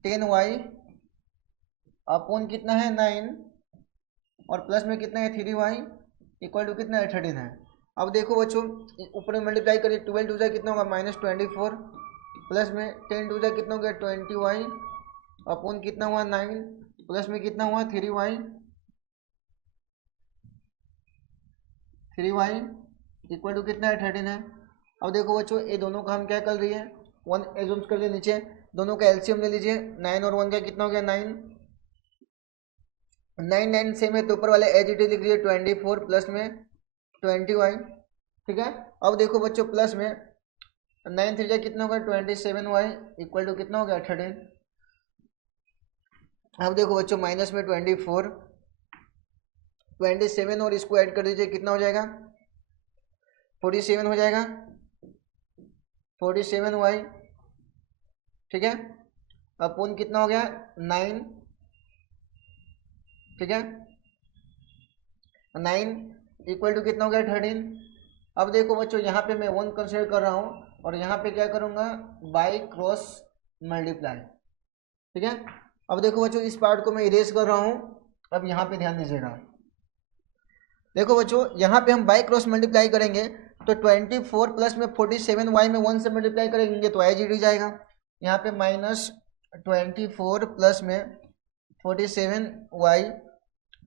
10y अपॉन कितना है, 9, और प्लस में कितना है, 3y इक्वल टू कितना है, 13 है। अब देखो बच्चों ऊपर में मल्टीप्लाई करिए, 12 टू जा कितना होगा, -24 प्लस में 10 टू जा कितना हो गया, 20y अपॉन कितना हुआ, 9 प्लस में कितना हुआ, 3y इक्वल टू कितना है, 13 है। अब देखो बच्चों ये दोनों का हम क्या कर रही है, 1 एज्यूम कर लिए, नीचे दोनों का एलसीएम ले लीजिए, 9 और 1 का कितना हो गया, 9 सेम है तो ऊपर वाले एज इट इज लिख लीजिए, 24 प्लस में 20y, ठीक है। अब देखो बच्चों प्लस में 9 3 कितना होगा, 27y इक्वल टू कितना हो गया, 13। अब देखो बच्चों माइनस में 24, 27 और इसको ऐड कर दीजिए, कितना हो जाएगा, 47 हो जाएगा, 47y, ठीक है, अपॉन कितना हो गया, 9, ठीक है, 9 इक्वल टू कितना हो गया, 13। अब देखो बच्चों यहाँ पे मैं 1 कंसिडर कर रहा हूँ और यहाँ पे क्या करूँगा, बाई क्रॉस मल्टीप्लाई, ठीक है। अब देखो बच्चों इस पार्ट को मैं इरेज कर रहा हूँ। अब यहाँ पे ध्यान दीजिएगा, देखो बच्चों यहाँ पे हम बाई क्रॉस मल्टीप्लाई करेंगे तो 24 प्लस में 47y में 1 से मल्टीप्लाई करेंगे तो एज इट इज जाएगा। यहाँ पे -24 प्लस में 47y,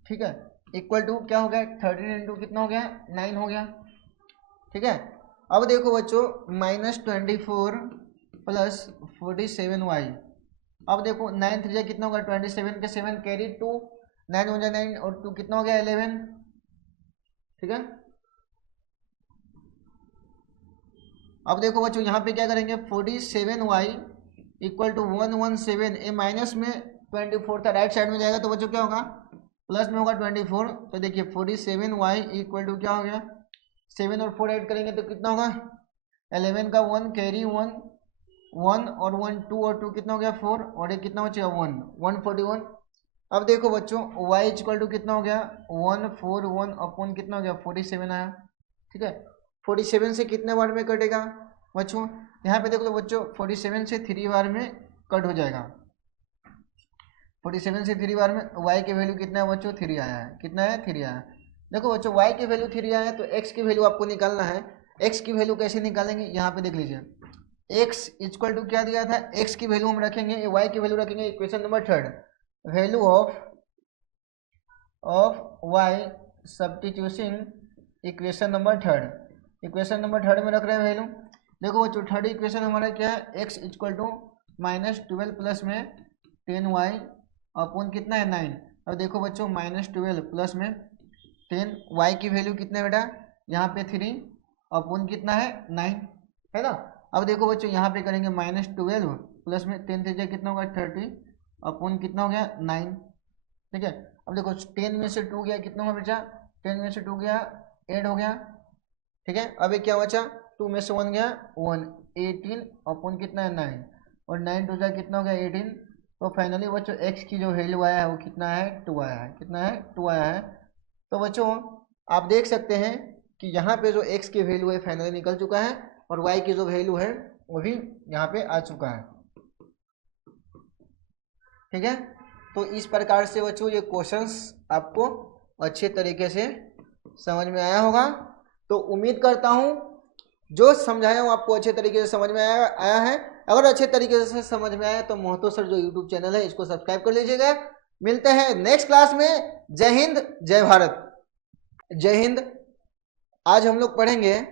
ठीक है, इक्वल टू क्या हो गया, 13 इंटू कितना हो गया, 9 हो गया, ठीक है। अब देखो बच्चों -24 प्लस 47y, अब देखो 9 3 कितना होगा, 27 के 7 कैरी 2, 9 हो जाए 9 और 2 कितना हो गया, 11, ठीक है। अब देखो बच्चों यहाँ पे क्या करेंगे, 47y equal to 117, A minus में 24 था, राइट साइड में जाएगा तो बच्चों क्या होगा, प्लस में होगा 24। तो देखिए 47y इक्वल टू क्या हो गया, 7 और 4 ऐड करेंगे तो कितना होगा, 11 का 1 कैरी 1 और 1 2 और 2 कितना हो गया, 4 और एक कितना बचेगा, 141। अब देखो बच्चों y इक्वल टू कितना हो गया, 141 अपॉन कितना हो गया, 47 आया, ठीक है। 47 से कितने बार में कटेगा बच्चों, यहाँ पे देखो तो बच्चों 47 से 3 बार में कट हो जाएगा। 47 से 3 बार में y की वैल्यू कितना है बच्चों, 3 आया है, कितना है, 3 आया है। देखो बच्चों y की वैल्यू 3 आया है तो x की वैल्यू आपको निकालना है। x की वैल्यू कैसे निकालेंगे, यहाँ पे देख लीजिए, x इक्वल टू क्या दिया था, x की वैल्यू हम रखेंगे, y की वैल्यू रखेंगे, equation number third, value of y substituting equation number third, equation number third में रख रहे हैं वैल्यू। देखो बच्चों थर्ड इक्वेशन हमारा क्या है, x इक्वल टू -12 प्लस में 10y अपॉन कितना है, 9। अब देखो बच्चों -12 प्लस में 10, y की वैल्यू कितना है बेटा, यहाँ पे 3 अपॉन कितना है, 9, है ना। अब देखो बच्चों यहाँ पे करेंगे -12 प्लस में 10 3 कितना होगा, 30 अपॉन कितना हो गया, 9, ठीक है। अब देखो 10 में से 2 गया, कितना होगा बेटा, 10 में से 2 गया 8 हो गया, ठीक है। अब क्या बचा, 2 में से 1 गया 1, 18 अपॉन कितना है, 9 और 9 टू जा कितना हो गया, 18। तो फाइनली बच्चों x की जो वैल्यू आया है वो कितना है, 2 आया है, कितना है, 2 आया है। तो बच्चों आप देख सकते हैं कि यहाँ पे जो x की वैल्यू है फाइनली निकल चुका है और y की जो वैल्यू है वो भी यहाँ पे आ चुका है। ठीक है, तो इस प्रकार से बच्चों ये क्वेश्चंस आपको अच्छे तरीके से समझ में आया होगा। तो उम्मीद करता हूँ जो समझाया हूँ आपको अच्छे तरीके से समझ में आया है। अगर अच्छे तरीके से समझ में आया तो महतो सर जो यूट्यूब चैनल है इसको सब्सक्राइब कर लीजिएगा। मिलते हैं नेक्स्ट क्लास में। जय हिंद, जय भारत। जय हिंद। आज हम लोग पढ़ेंगे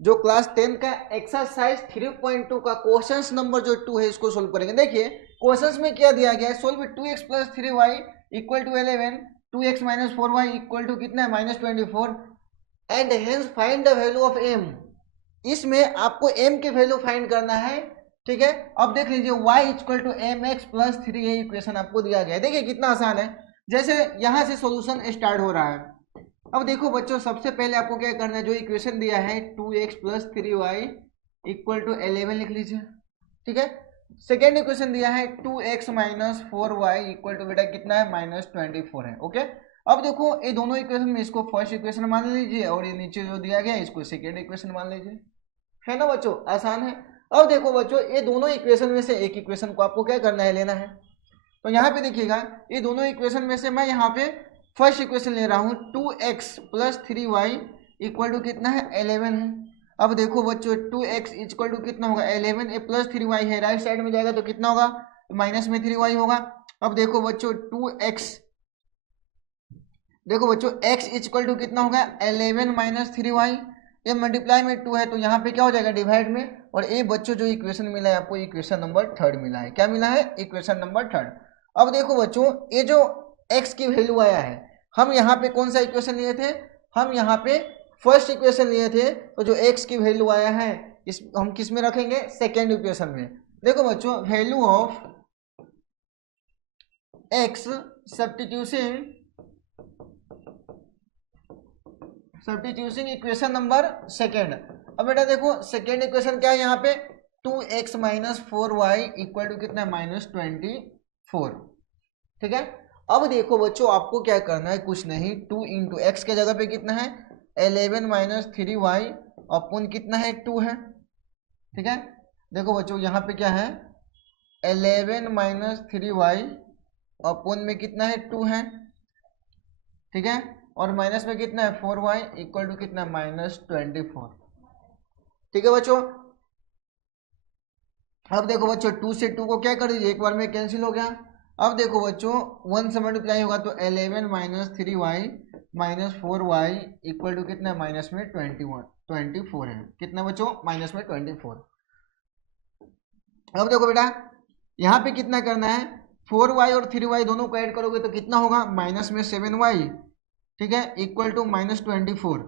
जो क्लास 10 का एक्सरसाइज 3.2 का क्वेश्चंस नंबर जो 2 है इसको सोल्व करेंगे। देखिए क्वेश्चंस में क्या दिया गया है, solve 2x plus 3y equal to 11, 2x minus 4y equal to कितना है minus 24 and hence find the value of m। इसमें आपको m की वैल्यू फाइंड करना है। ठीक है, अब देख लीजिए y equal to mx plus 3a equation आपको दिया गया है। देखिए कितना आसान है, जैसे यहां से सॉल्यूशन स्टार्ट हो रहा है। अब देखो बच्चों सबसे पहले आपको क्या करना है, जो इक्वेशन दिया है 2x plus 3y equal to 11 लिख लीजिए। ठीक है, सेकेंड इक्वेशन दिया है 2x minus 4y equal to बेटा कितना है माइनस 24 है। ओके, अब देखो ये दोनों इक्वेशन में इसको फर्स्ट इक्वेशन मान लीजिए और ये नीचे जो दिया गया है इसको सेकेंड इक्वेशन मान लीजिए, है ना बच्चों, आसान है। अब देखो बच्चों ये दोनों इक्वेशन में से एक इक्वेशन को आपको क्या करना है, लेना है। तो यहाँ पे देखिएगा ये दोनों इक्वेशन में से मैं यहाँ पे फर्स्ट इक्वेशन ले रहा हूँ 2x plus 3y equal to कितना है 11 है। अब देखो बच्चों 2x इक्वल टू कितना होगा 11, ए प्लस 3y है, राइट साइड में जाएगा तो कितना होगा माइनस में 3y होगा। अब देखो बच्चों 2x, देखो बच्चों x इक्वल टू कितना होगा 11 माइनस 3y, ये मल्टीप्लाई में 2 है तो यहाँ पे क्या हो जाएगा डिवाइड में। और ये बच्चों जो इक्वेशन मिला है आपको इक्वेशन नंबर 3 मिला है। क्या मिला है, इक्वेशन नंबर 3। अब देखो बच्चों ये जो x की वैल्यू आया है, हम यहाँ पे कौन सा इक्वेशन लिए थे, हम यहाँ पे फर्स्ट इक्वेशन लिए थे। तो जो x की वैल्यू आया है इस हम किस में रखेंगे, सेकेंड इक्वेशन में। देखो बच्चों value of x substitution equation number second. अब बेटा देखो सेकेंड इक्वेशन क्या है यहाँ पे 2x minus 4y equal to कितना है माइनस 24। ठीक है, अब देखो बच्चों आपको क्या करना है, कुछ नहीं 2 इंटू एक्स के जगह पे कितना है 11 माइनस 3y अपन कितना है 2 है। ठीक है, देखो बच्चों यहाँ पे क्या है 11 माइनस 3y अपन में कितना है 2 है। ठीक है, और माइनस में कितना है 4y इक्वल टू कितना माइनस 24। ठीक है बच्चों, अब देखो बच्चों 2 से 2 को क्या कर दीजिए एक बार में कैंसिल हो गया। अब देखो बच्चों 1 से मल्टीप्लाई होगा तो 11 minus 3y minus 4y equal to कितना है माइनस में 24 है। कितना बच्चों माइनस में 24। अब देखो बेटा यहाँ पे कितना करना है 4y और 3y दोनों को ऐड करोगे तो कितना होगा माइनस में 7y। ठीक है, इक्वल टू माइनस 24।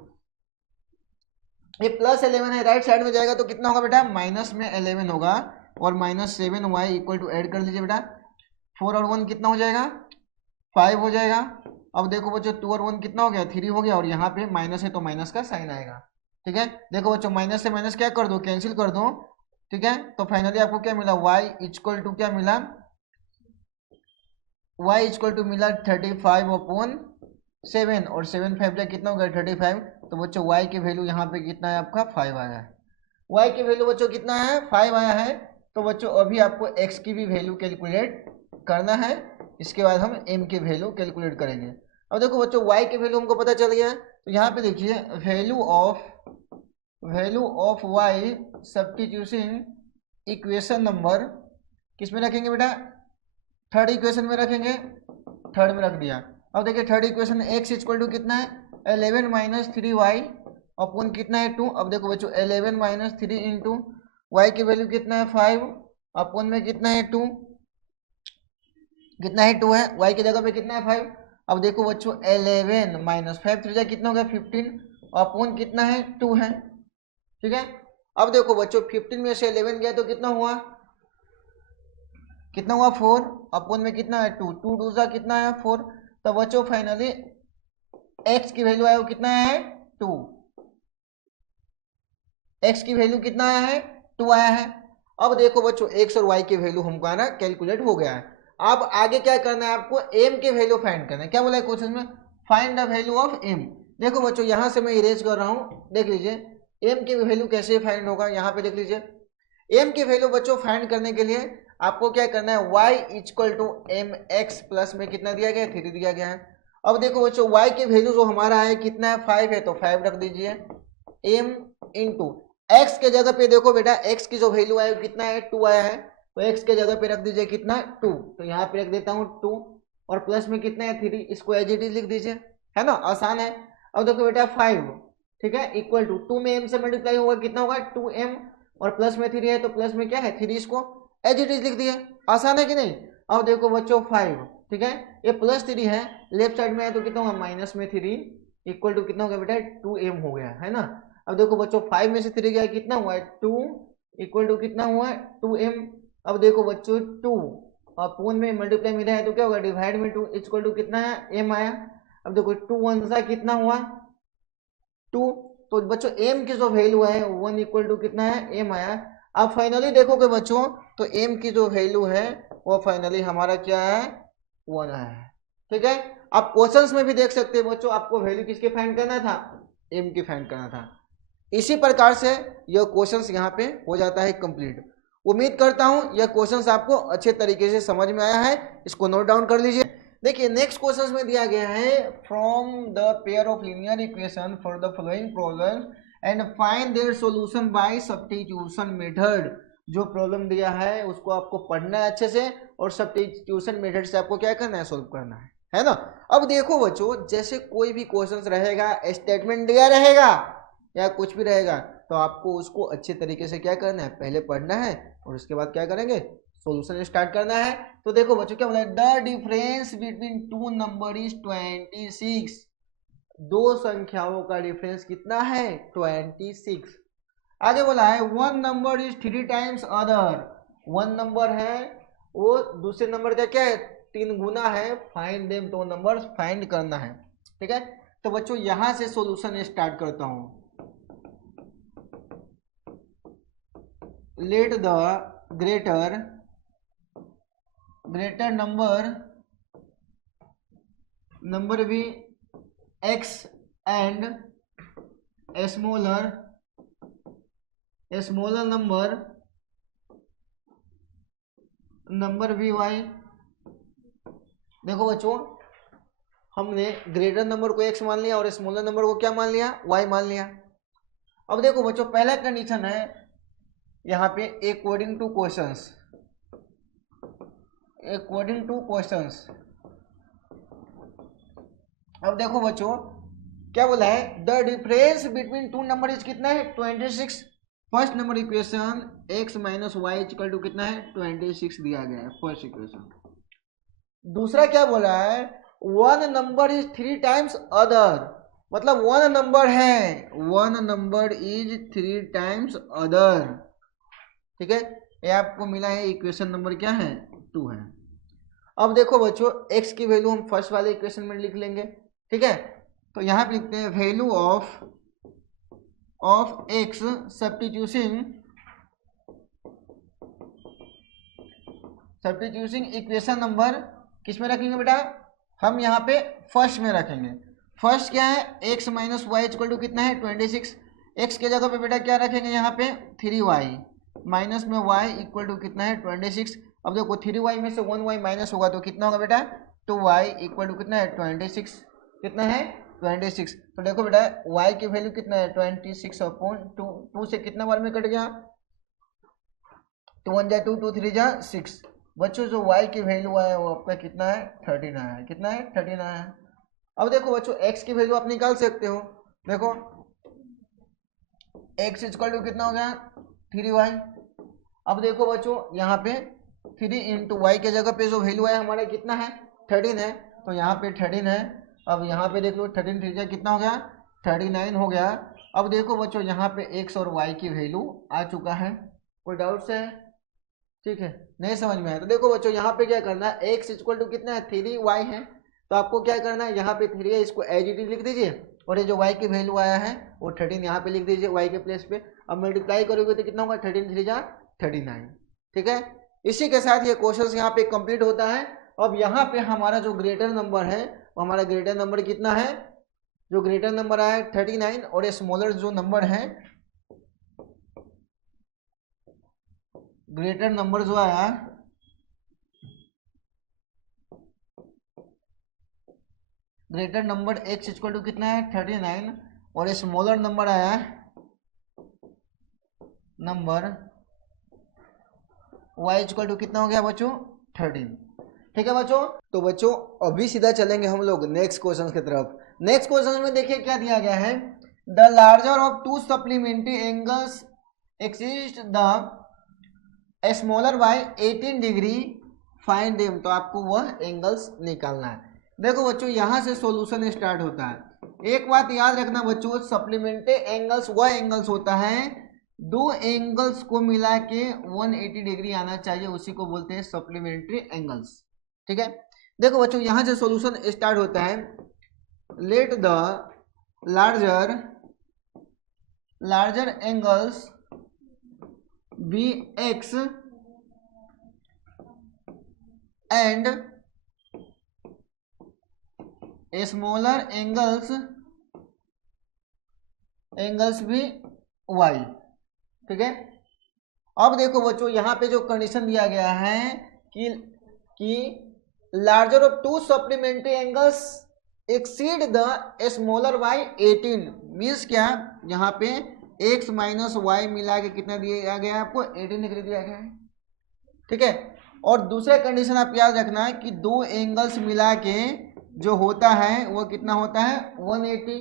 ये प्लस 11 है, राइट साइड में जाएगा तो कितना होगा बेटा माइनस में 11 होगा और minus 7y equal to add कर लीजिए बेटा 4 और 1 कितना हो जाएगा 5 हो जाएगा। अब देखो बच्चों 2 और 1 कितना हो गया 3 हो गया और यहाँ पे माइनस है तो माइनस का साइन आएगा। ठीक है, देखो बच्चों माइनस से माइनस क्या कर दो कैंसिल कर दो। ठीक है, तो फाइनली आपको क्या मिला y इक्वल टू क्या मिला y इक्वल टू मिला 35/7 और 7 5 कितना हो गया 35। तो बच्चों y की वैल्यू यहाँ पे कितना है आपका 5 आया है। y की वैल्यू बच्चों कितना है 5 आया है। तो बच्चों अभी आपको x की भी वैल्यू कैलकुलेट करना है, इसके बाद हम m की वैल्यू कैलकुलेट करेंगे। अब देखो बच्चों y की वैल्यू हमको पता चल गया है तो यहाँ पे देखिए value of y substitution equation number किस में रखेंगे बेटा थर्ड इक्वेशन में रखेंगे, थर्ड में रख दिया। अब देखिए third equation x equal to कितना है 11 माइनस 3y अपन कितना है 2। अब देखो बच्चों 11 माइनस 3 इंटू वाई की वैल्यू कितना है 5 अपन में कितना है 2, कितना है 2 है, y की जगह पे कितना है 5। अब देखो बच्चों 11 माइनस 5 3 कितना हो गया 15 अपन कितना है 2 है। ठीक है, अब देखो बच्चों 15 में से 11 गया तो कितना हुआ 4 अपन में कितना है 2 2 दूसरा कितना है 4। तो बच्चों फाइनली x की वैल्यू आया वो कितना है 2, x की वैल्यू कितना आया है 2 आया है। अब देखो बच्चों x और y की वैल्यू हमको ना कैलकुलेट हो गया है। अब आगे क्या करना है आपको m की वैल्यू फाइंड करना है। क्या बोला है क्वेश्चन में find the value of m। देखो बच्चों यहाँ से मैं इरेज कर रहा हूँ, देख लीजिए m की वैल्यू कैसे फाइंड होगा। यहाँ पे देख लीजिए m की वैल्यू बच्चों फाइंड करने के लिए आपको क्या करना है, y equal to M X plus में कितना दिया गया है, 3 दिया गया है। अब देखो बच्चों y की वैल्यू जो हमारा है कितना है, 5 है, तो 5 रख दीजिए। m इंटू x के जगह पे देखो बेटा x की जो वैल्यू है कितना है, 2 आया है, तो x के जगह पे रख दीजिए कितना, 2। तो यहाँ पे रख देता हूँ 2 और प्लस में कितना है 3, इसको एज इट इज लिख दीजिए, है ना, आसान है। अब देखो बेटा 5 ठीक है इक्वल टू 2 में m से मल्टीप्लाई होगा कितना होगा 2m और प्लस में 3 है तो प्लस में क्या है 3, इसको एज इट इज लिख दिए, आसान है कि नहीं। अब देखो बच्चों 5 ठीक है, ये प्लस 3 है, लेफ्ट साइड में है तो कितना होगा माइनस में 3 इक्वल टू कितना हो गया बेटा 2m हो गया, है ना। अब देखो बच्चों 5 में से 3 गया कितना हुआ है 2 इक्वल टू कितना हुआ है 2m। अब देखो बच्चों 2 और पूर्ण में मल्टीप्लाई में है तो क्या होगा डिवाइड में 2 इक्वल टू कितना है m आया। अब देखो 2 1 सा कितना हुआ 2, तो बच्चों m की जो वैल्यू है 1 इक्वल टू कितना है m आया। अब फाइनली देखोगे बच्चों तो m की जो वैल्यू है वो फाइनली हमारा क्या है 1 आया है, ठीक है। आप क्वेश्चंस में भी देख सकते हैं बच्चों, आपको वैल्यू किसके फाइंड करना था, m की फाइंड करना था। इसी प्रकार से यह क्वेश्चंस यहाँ पे हो जाता है कंप्लीट। उम्मीद करता हूँ यह क्वेश्चंस आपको अच्छे तरीके से समझ में आया है, इसको नोट डाउन कर लीजिए। देखिए नेक्स्ट क्वेश्चन में दिया गया है from the pair of linear equation for the following problem and find their solution bye substitution method. जो प्रॉब्लम दिया है उसको आपको पढ़ना है अच्छे से और सब्स्टिट्यूशन मेथड से आपको क्या करना है, सोल्व करना है ना। अब देखो बच्चों जैसे कोई भी क्वेश्चन रहेगा, स्टेटमेंट दिया रहेगा या कुछ भी रहेगा, तो आपको उसको अच्छे तरीके से क्या करना है, पहले पढ़ना है और उसके बाद क्या करेंगे, सॉल्यूशन स्टार्ट करना है। तो देखो बच्चों क्या बोला है, the difference between two number is 26। दो संख्याओं का डिफरेंस कितना है 26। आगे बोला है one number is 3 times other. One number है वो दूसरे नंबर का क्या है 3 गुना है, फाइंड देम, तो नंबर फाइंड करना है, ठीक है। तो बच्चों यहां से सॉल्यूशन स्टार्ट करता हूं। Let the greater number be x and a smaller number be y। देखो बच्चों हमने ग्रेटर नंबर को x मान लिया और स्मॉलर नंबर को क्या मान लिया, y मान लिया। अब देखो बच्चों पहला कंडीशन है यहाँ पे अकॉर्डिंग टू क्वेश्चंस, अब देखो बच्चों क्या बोला है, the difference between two number is कितना है 26। First number equation x minus Y equal to कितना है 26 दिया गया है फर्स्ट इक्वेशन। दूसरा क्या बोला है, one number is 3 times other, मतलब वन नंबर है, one number is 3 times other, ठीक है। ये आपको मिला है इक्वेशन नंबर क्या है 2 है। अब देखो बच्चों x की वैल्यू हम फर्स्ट वाले इक्वेशन में लिख लेंगे, ठीक है। तो यहाँ पे लिखते हैं value of x substituting equation number किस में रखेंगे बेटा, हम यहाँ पे फर्स्ट में रखेंगे। फर्स्ट क्या है x minus Y equal to कितना है 26। x के जगह पे बेटा क्या रखेंगे यहाँ पे 3y माइनस में y इक्वल टू कितना है 26। अब देखो 3y में से 1y माइनस होगा तो कितना होगा बेटा 2y इक्वल टू कितना है 26, कितना है 26। तो देखो बेटा y की वैल्यू कितना है 26 अपॉन 2, 2 से कितना बार में कट गया 2 1 जा 2 2 3 जा 6। बच्चों जो y की वैल्यू है वो आपका कितना है 13 है, कितना है 13 है। अब देखो बच्चों x की वैल्यू आप निकाल सकते हो, देखो x इक्वल टू कितना हो गया 3y। अब देखो बच्चों यहाँ पे 3 इंटू वाई के जगह पे जो वैल्यू है हमारा कितना है 13 है, तो यहाँ पे 13 है। अब यहाँ पे देख लो 13 3 कितना हो गया 39 हो गया। अब देखो बच्चों यहाँ पे x और y की वैल्यू आ चुका है, कोई डाउट है, ठीक है, नहीं समझ में आया। तो देखो बच्चों यहाँ पे क्या करना है x इक्वल टू कितना है 3y है, तो आपको क्या करना है यहाँ पे 3 है इसको एज इट इज लिख दीजिए और ये जो y की वैल्यू आया है वो 13 यहाँ पे लिख दीजिए y के प्लेस पे। अब मल्टीप्लाई करोगे तो कितना होगा 13 3 जा 39, ठीक है। इसी के साथ ये क्वेश्चन यहाँ पे कंप्लीट होता है। अब यहाँ पे हमारा जो ग्रेटर नंबर है वो हमारा ग्रेटर नंबर कितना है, जो ग्रेटर नंबर आया 39 और ये स्मॉलर जो नंबर है, ग्रेटर नंबर जो आया greater number x equal to कितना है 39 और ये स्मॉलर नंबर आया नंबर y इक्वल टू कितना हो गया बच्चों 13। ठीक है बच्चों, तो बच्चों अभी सीधा चलेंगे हम लोग नेक्स्ट क्वेश्चन की तरफ। नेक्स्ट क्वेश्चन में देखिए क्या दिया गया है, the larger of to supplementary angles exist the smaller by 18 degree find them, तो आपको वह एंगल्स निकालना है। देखो बच्चों यहाँ से सॉल्यूशन स्टार्ट होता है। एक बात याद रखना बच्चों, सप्लीमेंट्री एंगल्स वह एंगल्स होता है दो एंगल्स को मिला के 180 डिग्री आना चाहिए, उसी को बोलते हैं सप्लीमेंट्री एंगल्स। ठीक है, देखो बच्चों यहाँ से सॉल्यूशन स्टार्ट होता है। Let the larger angles be X and smaller angles be Y. ठीक है, अब देखो बच्चों यहाँ पे जो कंडीशन दिया गया है कि larger of to supplementary angles exceed the smaller by 18 means क्या, यहाँ पे x माइनस वाई मिला के कितना दिया गया है आपको 18 डिग्री दिया गया है। ठीक है, और दूसरा कंडीशन आप याद रखना है कि दो एंगल्स मिला के जो होता है वो कितना होता है 180।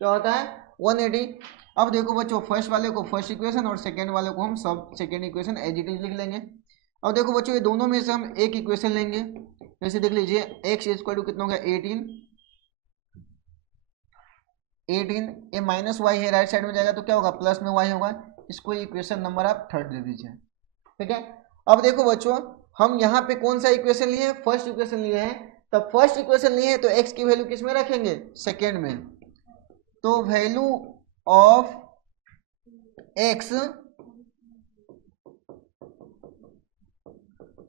क्या होता है 180। अब देखो बच्चों फर्स्ट वाले को फर्स्ट इक्वेशन और सेकेंड वाले को हम सब second equation as it is लिख लेंगे। अब देखो बच्चों ये दोनों में से हम एक इक्वेशन लेंगे, जैसे देख लीजिए x इक्वल टू कितना होगा 18 ये माइनस वाई है, राइट साइड में जाएगा तो क्या होगा प्लस में वाई होगा। इसको इक्वेशन नंबर आप 3 दे दीजिए। ठीक है, अब देखो बच्चों हम यहाँ पे कौन सा इक्वेशन लिए हैं, फर्स्ट इक्वेशन लिए हैं, तब फर्स्ट इक्वेशन लिए हैं तो x की वैल्यू किस में रखेंगे सेकेंड में, तो value of x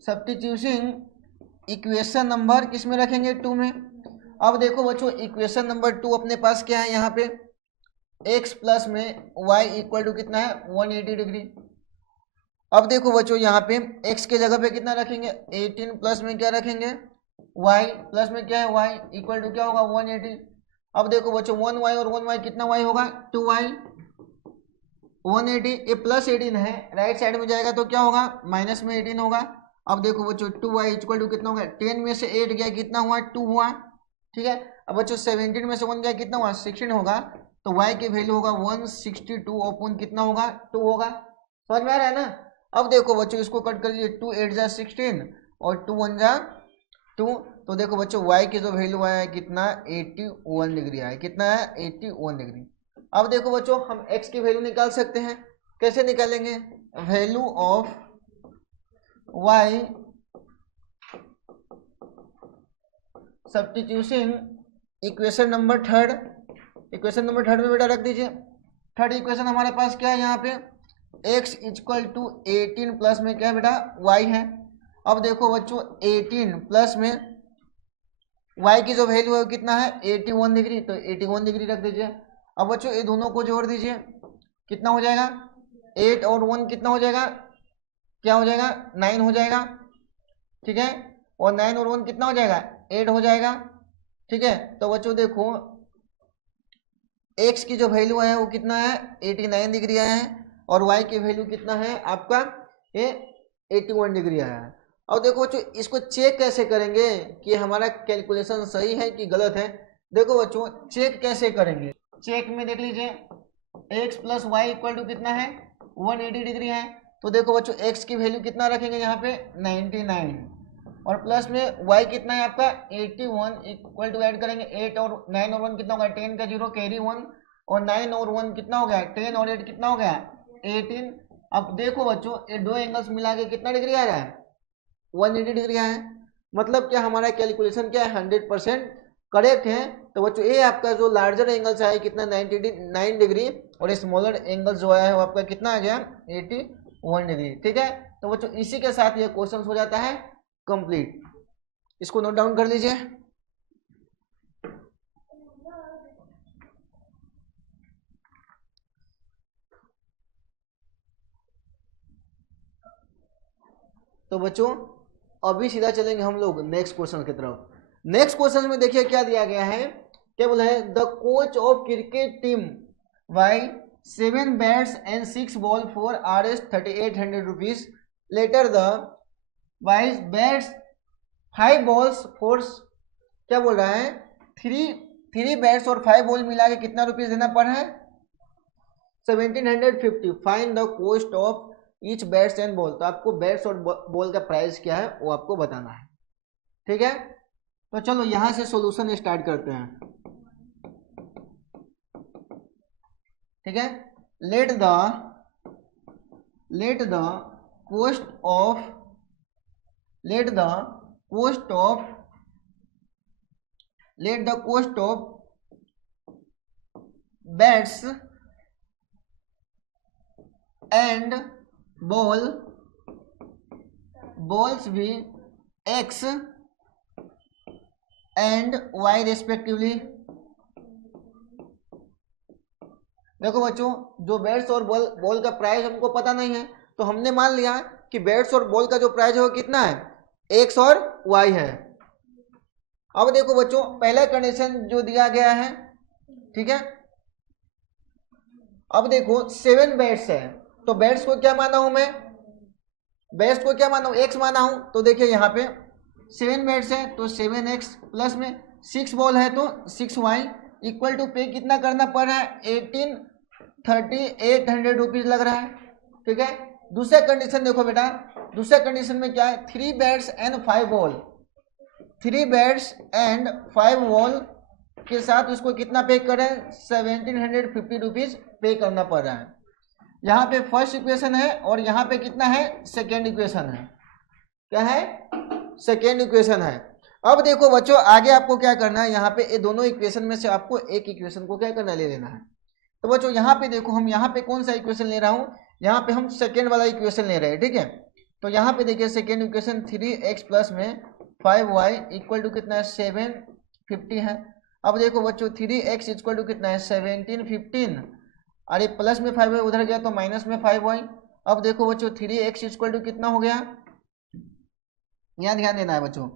substituting equation number किस में रखेंगे 2 में। अब देखो बच्चों इक्वेशन नंबर 2 अपने पास क्या है, यहाँ पे x प्लस में y इक्वल टू कितना है 180 डिग्री। अब देखो बच्चों यहाँ पे x के जगह पे कितना रखेंगे 18 प्लस में क्या रखेंगे y प्लस में क्या है y इक्वल टू क्या होगा 180। अब देखो बच्चों 1y और 1y कितना y होगा 2y 180 ये प्लस 18 है, राइट साइड में जाएगा तो क्या होगा माइनस में 18 होगा। अब देखो बच्चों 2y इक्वल टू कितना होगा 10 में से 8 गया कितना हुआ 2 हुआ। ठीक है, अब बच्चों 17 में से 1 गया कितना हुआ 16 होगा, तो y की वैल्यू होगा 162 अपॉन कितना होगा 2 होगा। समझ में आ रहा है ना। अब देखो बच्चों इसको कट कर लीजिए 2 8 जा 16 और 2 1 जा 2, तो देखो बच्चों y की जो वैल्यू आया है कितना 81 डिग्री आया, कितना है 81 डिग्री। अब देखो बच्चों हम x की वैल्यू निकाल सकते हैं, कैसे निकालेंगे, value of y substitution equation number 3, equation number 3 में बेटा रख दीजिए। थर्ड इक्वेशन हमारे पास क्या है यहाँ पे x इक्वल टू 18 प्लस में क्या है बेटा y है। अब देखो बच्चों 18 प्लस में y की जो वैल्यू है कितना है 81 डिग्री, तो 81 डिग्री रख दीजिए। अब बच्चों ये दोनों को जोड़ दीजिए, कितना हो जाएगा 8 और 1 कितना हो जाएगा, क्या हो जाएगा 9 हो जाएगा। ठीक है, और 9 और 1 कितना हो जाएगा 8 हो जाएगा। ठीक है, तो बच्चों देखो x की जो वैल्यू है वो कितना है 89 डिग्री आया है और y की वैल्यू कितना है आपका ये 81 डिग्री आया है। अब देखो बच्चों इसको चेक कैसे करेंगे कि हमारा कैलकुलेशन सही है कि गलत है। देखो बच्चों चेक कैसे करेंगे, चेक में देख लीजिए x plus Y equal to कितना है 180 डिग्री है, तो देखो बच्चों x की वैल्यू कितना रखेंगे यहाँ पे 99 और प्लस में y कितना है आपका 81 इक्वल टू ऐड करेंगे 8 और 9 और 1 कितना होगा 10 का 0 कैरी 1 और 9 और 1 कितना हो गया 10 और 8 कितना हो गया 18। अब देखो बच्चों ये दो एंगल्स मिला के कितना डिग्री आ रहा है 180 डिग्री आया है, मतलब क्या हमारा कैलकुलेशन क्या है 100% करेक्ट है। तो बच्चों ये आपका जो लार्जर एंगल्स आया कितना 99 डिग्री और स्मॉलर एंगल जो आया है वो आपका कितना आ गया 81 डिग्री। ठीक है, तो बच्चों इसी के साथ ये क्वेश्चन हो जाता है कंप्लीट। इसको नोट डाउन कर लीजिए। तो बच्चों अभी सीधा चलेंगे हम लोग नेक्स्ट क्वेश्चन की तरफ। नेक्स्ट क्वेश्चन में देखिए क्या दिया गया है, क्या बोला है, the coach of cricket team buy 7 bats and 6 ball for Rs 3800 rupees, later the wise bats 5 balls for, क्या बोल रहा है, 3 बैट्स और 5 बॉल मिला के कितना रुपीज देना पड़ रहा है, 1750। Find the cost of each bats and ball, तो आपको बैट्स और बॉल का प्राइस क्या है वो आपको बताना है। ठीक है, तो चलो यहां से सॉल्यूशन स्टार्ट करते हैं। ठीक है, let the cost of bats and balls be X and Y respectively। देखो बच्चों, जो बैट्स और बॉल का प्राइस हमको पता नहीं है, तो हमने मान लिया कि बैट्स और बॉल का जो प्राइस है वो कितना है, एक्स और वाई है। अब देखो बच्चों, पहला कंडीशन जो दिया गया है, ठीक है, अब देखो 7 बैट्स है, तो बैट्स को क्या माना हूं मैं, बैट्स को क्या माना हूं, एक्स माना हूं। तो देखिए यहाँ पे 7 बैट्स है तो 7x प्लस में 6 बॉल है तो 6y इक्वल टू पे कितना करना पड़ रहा है, 183800 रुपीज लग रहा है। ठीक है, दूसरा कंडीशन देखो बेटा, दूसरे कंडीशन में क्या है, 3 bats and 5 ball, 3 bats and 5 ball के साथ उसको कितना पे करें, 1750 रुपीज पे करना पड़ रहा है। यहाँ पे फर्स्ट इक्वेशन है और यहाँ पे कितना है, सेकेंड इक्वेशन है। क्या है, सेकेंड इक्वेशन है। अब देखो बच्चों, आगे आपको क्या करना है, यहाँ पे ये दोनों इक्वेशन में से आपको एक इक्वेशन को क्या करना, ले लेना है। तो बच्चों यहाँ पे देखो, हम यहाँ पे कौन सा इक्वेशन ले रहा हूँ, यहाँ पे हम सेकेंड वाला इक्वेशन ले रहे हैं। ठीक है, तो यहाँ पे देखिए सेकेंड इक्वेशन 3x प्लस में 5y इक्वल टू कितना है, 750 है। अब देखो बच्चों 3x इक्वल टू कितना है, 1715, अरे प्लस में 5y उधर गया तो माइनस में 5y। अब देखो बच्चों 3x इक्वल टू कितना हो गया, यहाँ ध्यान देना है बच्चों,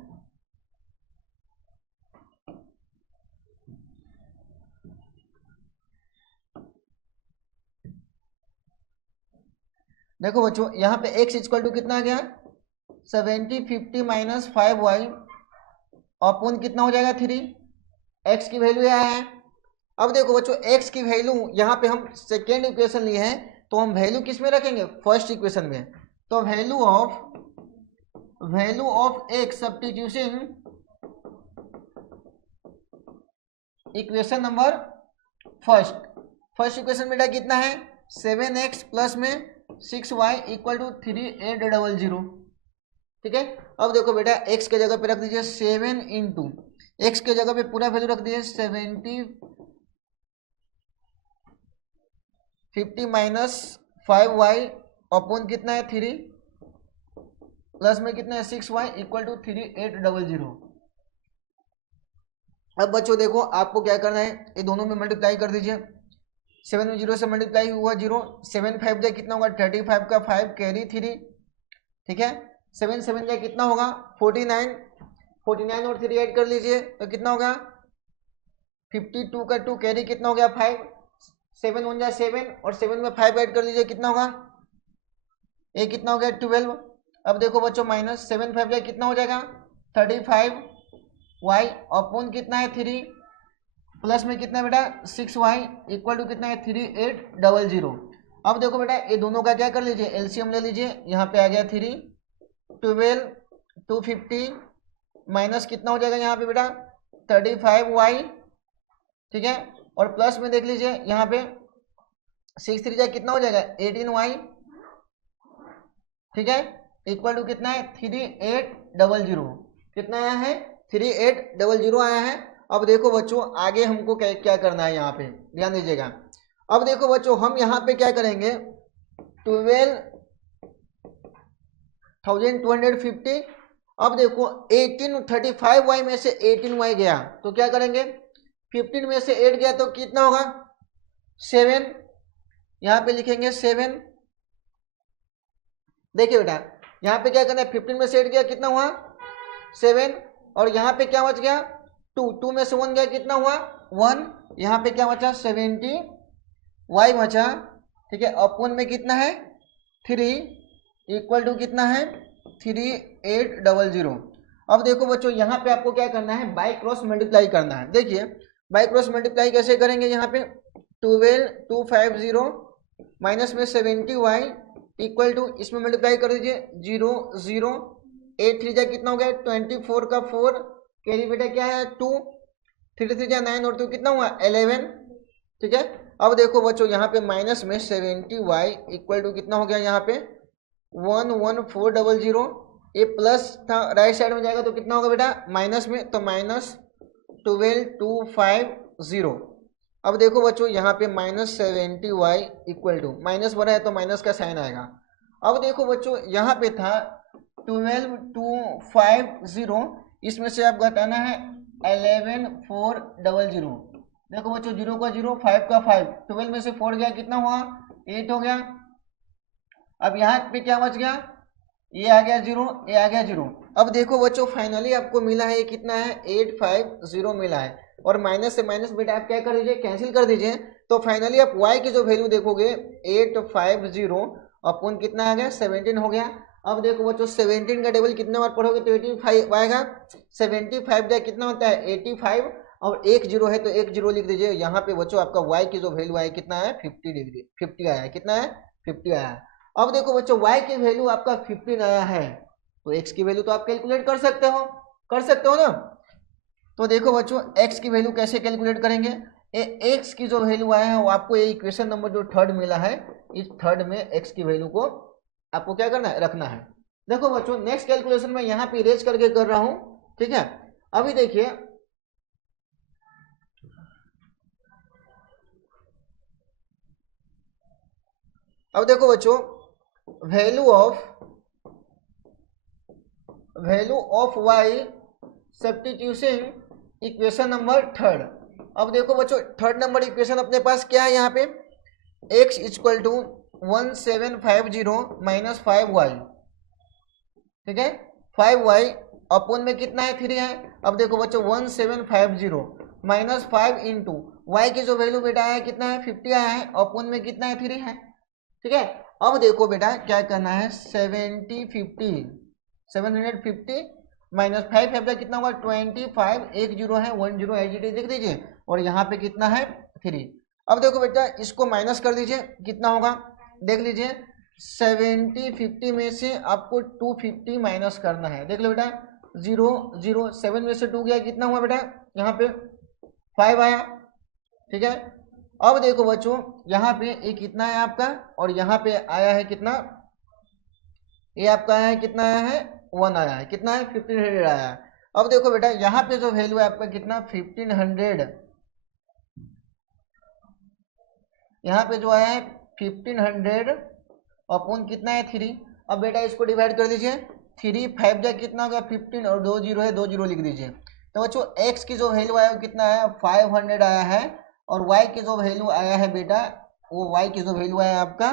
देखो बच्चों यहाँ पे x इक्वल टू कितना आ गया, 7050 माइनस 5y अपॉन कितना हो जाएगा 3, x की वैल्यू आया है। अब देखो बच्चों x की वैल्यू यहाँ पे हम सेकेंड इक्वेशन लिए हैं, तो हम वैल्यू किस में रखेंगे, फर्स्ट इक्वेशन में। तो value of x substitution equation number first equation में कितना है, 7x प्लस में 6y इक्वल टू 3800। ठीक है, अब देखो बेटा x के जगह पे रख दीजिए 7 इंटू एक्स के जगह पे पूरा वैल्यू रख दीजिए 50 माइनस 5y अपॉन कितना है 3 प्लस में कितना है 6y इक्वल टू 3800। अब बच्चों देखो आपको क्या करना है, ये दोनों में मल्टीप्लाई कर दीजिए, 7 में 0 से मल्टीप्लाई हुआ 0, 7 5 जाए कितना होगा 35 का 5 कैरी 3। ठीक है, 7 7 जाए कितना होगा 49, 49 और 3 ऐड कर लीजिए तो कितना होगा 52 का 2 कैरी कितना हो गया 5, 7 1 जाए 7 और 7 में 5 ऐड कर लीजिए कितना होगा, ये कितना हो गया 12। अब देखो बच्चों माइनस 7 5 जाए कितना हो जाएगा 35y अपॉन कितना है 3 प्लस में कितना बेटा 6y इक्वल टू कितना है 3800। अब देखो बेटा ये दोनों का क्या कर लीजिए, एलसीएम ले लीजिए, यहाँ पे आ गया 3 12 250 माइनस कितना हो जाएगा यहाँ पे बेटा 35y। ठीक है, और प्लस में देख लीजिए यहाँ पे 6 3 जाए कितना हो जाएगा 18y। ठीक है, इक्वल टू कितना है 3800, कितना आया है 3800 आया है। अब देखो बच्चों आगे हमको क्या करना है, यहाँ पे ध्यान दीजिएगा। अब देखो बच्चों हम यहाँ पे क्या करेंगे 12,250। अब देखो 35y में से 18y गया तो क्या करेंगे 15 में से 8 गया तो कितना होगा 7, यहाँ पे लिखेंगे 7। देखिए बेटा यहाँ पे क्या करना है, 15 में सेट गया कितना हुआ 7, और यहाँ पे क्या बच गया 2 में से 1 गया कितना हुआ 1, यहाँ पे क्या बचा 70 y बचा, ठीक है, अपन में कितना है 3 इक्वल टू कितना है 3800। अब देखो बच्चों यहाँ पे आपको क्या करना है, बाई क्रॉस मल्टीप्लाई करना है। देखिए बाई क्रॉस मल्टीप्लाई कैसे करेंगे, यहाँ पे 12250 माइनस में 70y इक्वल टू, इसमें मल्टीप्लाई कर दीजिए 0 0 8 3 जा कितना हो गया 24 का 4, कैरी बेटा क्या है 2, 3 3 जा 9 और 2 कितना हुआ 11, ठीक है। अब देखो बच्चों यहाँ पे माइनस में 70y इक्वल टू कितना हो गया, यहाँ पे 11400, ये प्लस था राइट साइड में जाएगा तो कितना होगा बेटा माइनस में, तो माइनस 12250। अब देखो बच्चों यहाँ पे minus 70y equal to, minus बना है तो माइनस का साइन आएगा। अब देखो बच्चों यहाँ पे था 12250, इसमें से आप घटाना है 11400। देखो बच्चों 0 का 0 5 का 5, 12 में से 4 गया कितना हुआ 8 हो गया। अब यहाँ पे क्या बच गया, ये आ गया 0, ये आ गया 0। अब देखो बच्चों फाइनली आपको मिला है ये कितना है 850 मिला है, और माइनस से माइनस बेटा आप क्या कर दीजिए कैंसिल कर दीजिए, तो फाइनली आप y की जो वैल्यू देखोगे 850 अपन कितना आ गया 17 हो गया। अब देखो बच्चों 17 का टेबल कितने बार पढ़ोगे तो 85 आएगा, 75 का कितना होता है 85, और एक जीरो है तो एक जीरो लिख दीजिए। यहाँ पे बच्चों आपका y की जो वैल्यू आया कितना है 50 डिग्री 50 आया, कितना है 50 आया। अब देखो बच्चों y की वैल्यू आपका 15 आया है, तो x की वैल्यू तो आप कैलकुलेट कर सकते हो ना। तो देखो बच्चों x की वैल्यू कैसे कैलकुलेट करेंगे, x की जो वैल्यू आया है वो आपको ये इक्वेशन नंबर जो थर्ड मिला है, इस थर्ड में x की वैल्यू को आपको क्या करना है रखना है। देखो बच्चों नेक्स्ट कैलकुलेशन में यहाँ पे इरेज करके कर रहा हूँ, ठीक है। अभी देखिए अब देखो बच्चों value of y substitution equation number third. अब देखो बच्चों थर्ड नंबर इक्वेशन अपने पास क्या है, यहाँ पे x equal to 1750 minus 5y, ठीक है, 5y अपन में कितना है 3 है। अब देखो बच्चों 1750 माइनस 5 इंटू वाई की जो वैल्यू बेटा है कितना है 50 आया है, अपन में कितना है 3 है, ठीक है। अब देखो बेटा क्या करना है 750 माइनस 5 है कितना होगा 25, एक जीरो है 1 0 एच लिख दीजिए, और यहाँ पे कितना है 3। अब देखो बेटा इसको माइनस कर दीजिए कितना होगा देख लीजिए, 50 में से आपको 250 माइनस करना है, देख लो बेटा 0 0 7 में से 2 गया कितना हुआ बेटा यहाँ पे 5 आया, ठीक है। अब देखो बच्चों यहाँ पे ये कितना है आपका, और यहाँ पे आया है कितना, ये आपका आया है कितना आया है 1 आया है, कितना है 1500 आया है। अब देखो बेटा यहाँ पे जो वैल्यू है आपका कितना 1500, यहाँ पे जो आया है 1500 अपॉन कितना है 3। अब बेटा इसको डिवाइड कर दीजिए, 3 5 जा कितना होगा 15, और 2 जीरो है 2 जीरो लिख दीजिए। तो बच्चों x की जो वैल्यू आया वो कितना है 500 आया है, और y की जो वैल्यू आया है बेटा वो y की जो वैल्यू आया आपका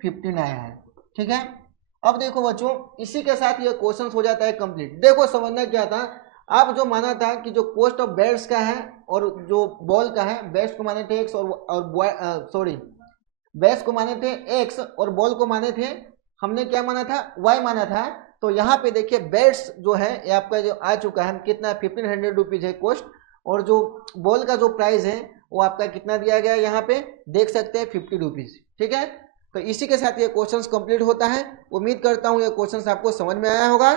15 आया है, ठीक है। अब देखो बच्चों इसी के साथ ये क्वेश्चन हो जाता है कंप्लीट। देखो समझना क्या था, आप जो माना था कि जो कोस्ट ऑफ बैट्स का है और जो बॉल का है, बैट्स को माने थे x और बैट्स को माने थे x और बॉल को माने थे, हमने क्या माना था y माना था। तो यहाँ पे देखिए बैट्स जो है ये आपका जो आ चुका है कितना 1500 रुपीज है कॉस्ट, और जो बॉल का जो प्राइस है वो आपका कितना दिया गया है यहाँ पे देख सकते हैं 50 रुपीज, ठीक है। तो इसी के साथ ये क्वेश्चंस कंप्लीट होता है। उम्मीद करता हूँ ये क्वेश्चंस आपको समझ में आया होगा।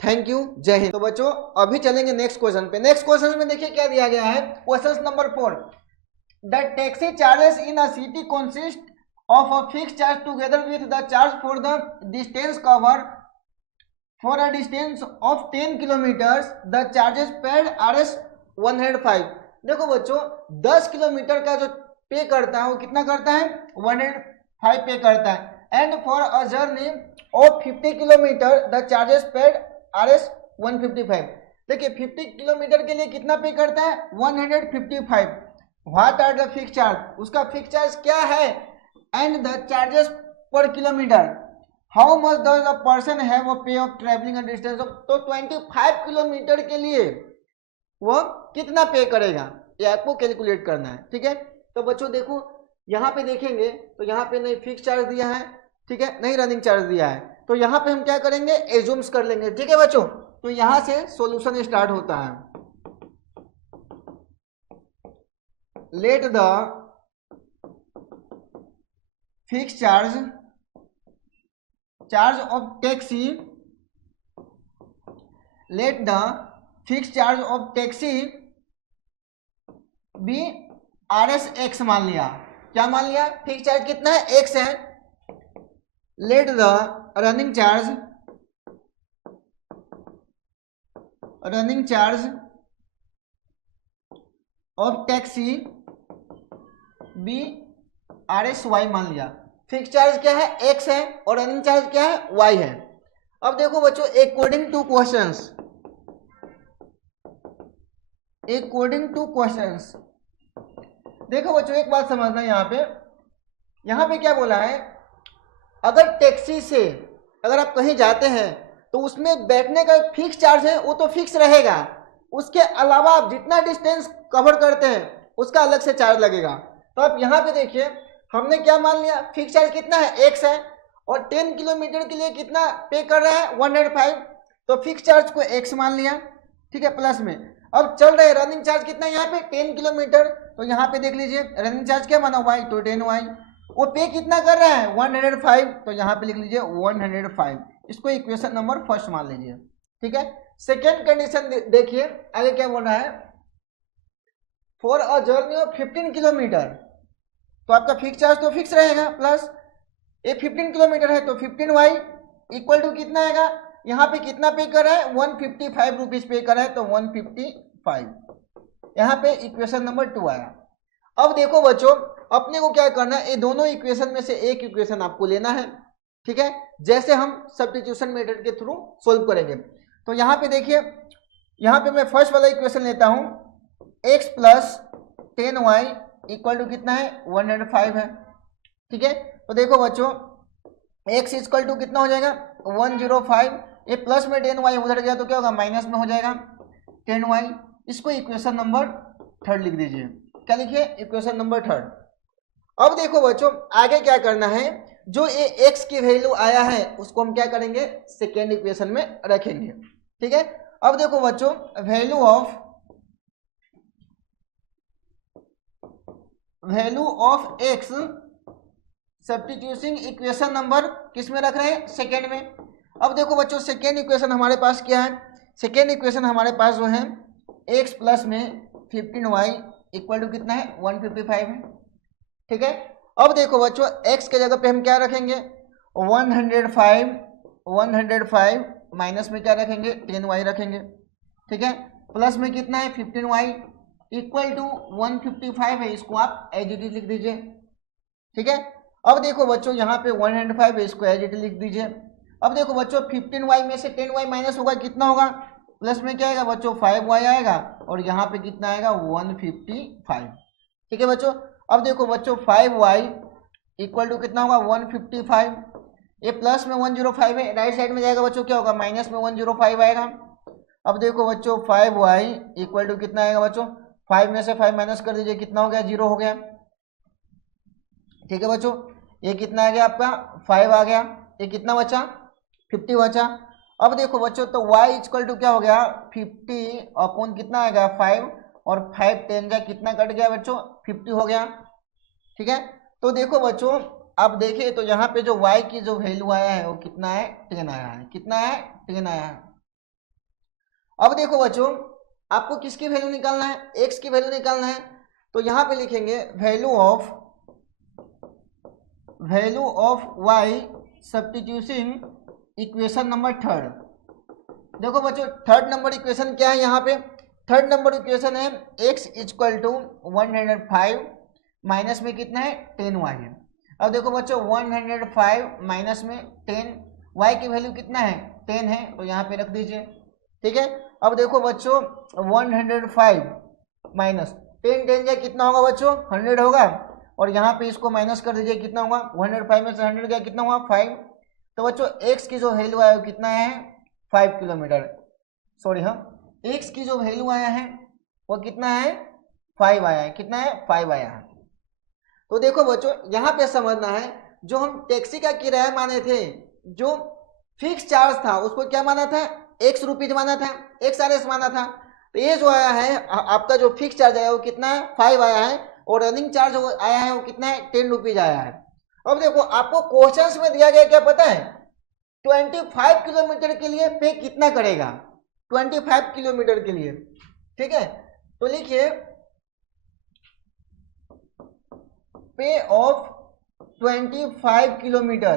थैंक यू, जय हिंद। तो बच्चों अभी चलेंगे नेक्स्ट क्वेश्चन पे। नेक्स्ट क्वेश्चन में देखिए क्या दिया गया है, question number 4, the taxi charges in a city consist of a fixed charge together with the charge for the distance cover for a distance of 10 kilometres the charges paid RS 105। देखो बच्चों 10 kilometre का जो पे करता है वो कितना करता है 105 पे करता है, and for a journey of 50 kilometre the charges paid RS 155। देखिए 50 किलोमीटर के लिए कितना पे करता है 155। What are the fix charge, उसका फिक्स चार्ज क्या है, and the charges per kilometre how much does a person have a pay of travelling a distance of, तो 25 किलोमीटर के लिए वो कितना पे करेगा, ये आपको कैलकुलेट करना है। ठीक है, तो बच्चों देखो यहाँ पे देखेंगे तो यहाँ पे नहीं फिक्स चार्ज दिया है, ठीक है, नहीं रनिंग चार्ज दिया है, तो यहाँ पे हम क्या करेंगे, एज्यूम्स कर लेंगे। ठीक है बच्चों, तो यहाँ से सॉल्यूशन स्टार्ट होता है। Let the fix charge of taxi, let the fix charge of taxi be RS x मान लिया। क्या मान लिया, फिक्स चार्ज कितना है, x है। Let the running charge of taxi be RSY मान लिया। फिक्स चार्ज क्या है, x है, और रनिंग चार्ज क्या है, y है। अब देखो बच्चों, अकॉर्डिंग टू क्वेश्चंस, देखो बच्चों एक बात समझना, यहाँ पे क्या बोला है, अगर टैक्सी से अगर आप कहीं जाते हैं तो उसमें बैठने का फिक्स चार्ज है, वो तो फिक्स रहेगा, उसके अलावा आप जितना डिस्टेंस कवर करते हैं उसका अलग से चार्ज लगेगा। तो आप यहाँ पे देखिए, हमने क्या मान लिया, फिक्स चार्ज कितना है, x है, और 10 किलोमीटर के लिए कितना पे कर रहा है, 105, तो फिक्स चार्ज को x मान लिया। ठीक है, प्लस में अब चल रहे रनिंग चार्ज कितना है यहाँ पे, 10 किलोमीटर, तो यहाँ पे देख लीजिए रनिंग चार्ज क्या माना, y, तो 10y, वो पे कितना कर रहा है, 105, तो यहाँ पे लिख लीजिए 105, इसको इक्वेशन नंबर फर्स्ट मान लीजिए। ठीक है, सेकेंड कंडीशन देखिए आगे क्या बोल रहा है, for a journey of 15 kilometre, तो आपका फिक्स चार्ज तो फिक्स रहेगा, प्लस ये 15 किलोमीटर है तो 15y इक्वल टू कितना आएगा, यहाँ पे कितना पे कर रहा है, 155 रुपीज पे कर रहा है, तो 155, यहाँ पे इक्वेशन नंबर 2 आया। अब देखो बच्चों, अपने को क्या करना है, ये दोनों इक्वेशन में से एक इक्वेशन आपको लेना है। ठीक है, जैसे हम सब्स्टिट्यूशन मेथड के थ्रू सोल्व करेंगे। तो यहाँ पे देखिए, यहाँ पे मैं फर्स्ट वाला इक्वेशन लेता हूँ, x plus 10y equal to कितना है, 105 है। ठीक है, तो देखो बच्चों x इक्वल टू कितना हो जाएगा, 105, ये प्लस में 10y उधर गया तो क्या होगा, माइनस में हो जाएगा 10y, इसको इक्वेशन नंबर 3 लिख दीजिए। क्या लिखिए, इक्वेशन नंबर 3। अब देखो बच्चों आगे क्या करना है, जो ये x की वैल्यू आया है उसको हम क्या करेंगे, सेकेंड इक्वेशन में रखेंगे। ठीक है, अब देखो बच्चों, value of x substituting equation number किस में रख रहे हैं, सेकेंड में। अब देखो बच्चों, सेकेंड इक्वेशन हमारे पास क्या है, सेकेंड इक्वेशन हमारे पास जो है x प्लस में 15y इक्वल टू कितना है, 155 है। ठीक है, अब देखो बच्चों x के जगह पे हम क्या रखेंगे, 105 माइनस में क्या रखेंगे, 10y रखेंगे। ठीक है, प्लस में कितना है, 15y इक्वल टू 155 है, इसको आप एज इट इज लिख दीजिए। ठीक है, अब देखो बच्चों यहाँ पे 105 है, इसको एज इट इज लिख दीजिए। अब देखो बच्चों 15y में से 10y माइनस होगा, कितना होगा, प्लस में क्या आएगा बच्चों, 5y आएगा, और यहाँ पे कितना आएगा, 155। ठीक है बच्चों, अब देखो बच्चों 5y इक्वल टू कितना होगा, 155, ये प्लस में 105 है, राइट साइड में जाएगा बच्चों क्या होगा, माइनस में 105 आएगा। अब देखो बच्चों 5y इक्वल टू कितना आएगा बच्चों, 5 में से 5 माइनस कर दीजिए, कितना हो गया, 0 हो गया। ठीक है बच्चों, ये कितना आ गया आपका, 5 आ गया, ये कितना बचा, 50 बचा। अब देखो बच्चों, तो y इक्वल टू क्या हो गया, 50 अपॉन कितना आएगा, 5, और 5 10 जा कितना कट गया बच्चों, 50 हो गया। ठीक है, तो देखो बच्चों आप देखिए, तो यहाँ पे जो y की जो वैल्यू आया है वो कितना है, 10 आया है, कितना है, 10 आया है। अब देखो बच्चों आपको किसकी वैल्यू निकालना है, x की वैल्यू निकालना है, तो यहाँ पे लिखेंगे value of y substituting equation number 3। देखो बच्चों थर्ड नंबर इक्वेशन क्या है, यहाँ पे थर्ड नंबर इक्वेशन है x इक्वल टू 105 माइनस में कितना है, 10y है। अब देखो बच्चों 105 माइनस में 10, y की वैल्यू कितना है, 10 है, तो यहाँ पे रख दीजिए। ठीक है, अब देखो बच्चों 105 माइनस 10 10 जाए कितना होगा बच्चों, 100 होगा, और यहाँ पे इसको माइनस कर दीजिए, कितना होगा, 105 में से 100 गया, कितना हुआ, 5, तो बच्चों x की जो वैल्यू आया वो कितना है 5 किलोमीटर, सॉरी हाँ x की जो वैल्यू आया है वो कितना है 5 आया है, कितना है 5 आया है। तो देखो बच्चों यहाँ पे समझना है, जो हम टैक्सी का किराया माने थे, जो फिक्स चार्ज था उसको क्या माना था x रुपीज माना था, XRS माना था। तो ये जो आया है आपका जो फिक्स चार्ज आया वो कितना है 5 आया है, और रनिंग चार्ज आया है वो कितना है 10 रुपीज आया है। अब देखो आपको क्वेश्चंस में दिया गया क्या पता है, 25 किलोमीटर के लिए पे कितना करेगा, 25 किलोमीटर के लिए, ठीक है। तो लिखिए पे ऑफ 25 किलोमीटर,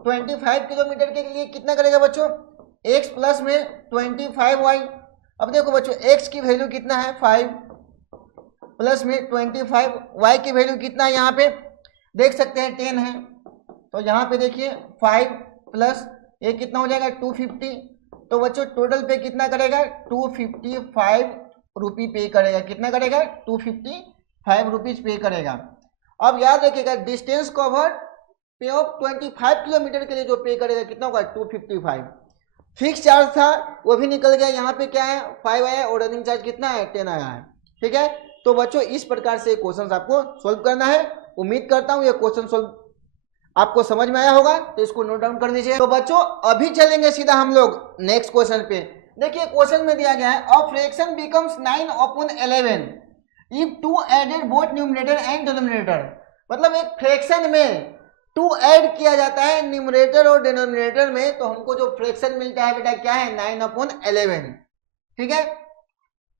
25 किलोमीटर के लिए कितना करेगा बच्चों x प्लस में 25y। अब देखो बच्चों x की वैल्यू कितना है 5 प्लस में 25, y की वैल्यू कितना है यहाँ पे देख सकते हैं 10 है। तो यहाँ पे देखिए 5 प्लस ये कितना हो जाएगा 250। तो बच्चों टोटल पे कितना करेगा 255 रुपी पे करेगा, कितना करेगा 255 रुपीज पे करेगा। अब याद रखिएगा डिस्टेंस कवर पे ऑफ 25 किलोमीटर के लिए जो पे करेगा कितना होगा 255। फिक्स चार्ज था वो भी निकल गया, यहाँ पे क्या है 5 आया और रनिंग चार्ज कितना है 10 आया है, ठीक है। तो बच्चों इस प्रकार से क्वेश्चन आपको सोल्व करना है। उम्मीद करता हूँ ये क्वेश्चन सोल्व आपको समझ में आया होगा, तो इसको नोट डाउन कर दीजिए। तो बच्चों अभी चलेंगे सीधा हम लोग नेक्स्ट क्वेश्चन पे। देखिए क्वेश्चन में दिया गया है a fraction becomes 9/11 if 2 added both numerator and denominator. मतलब एक फ्रैक्शन में 2 ऐड किया जाता है न्यूमरेटर और डिनोमिनेटर में, तो हमको जो फ्रैक्शन मिलता है बेटा क्या है 9/11, ठीक है।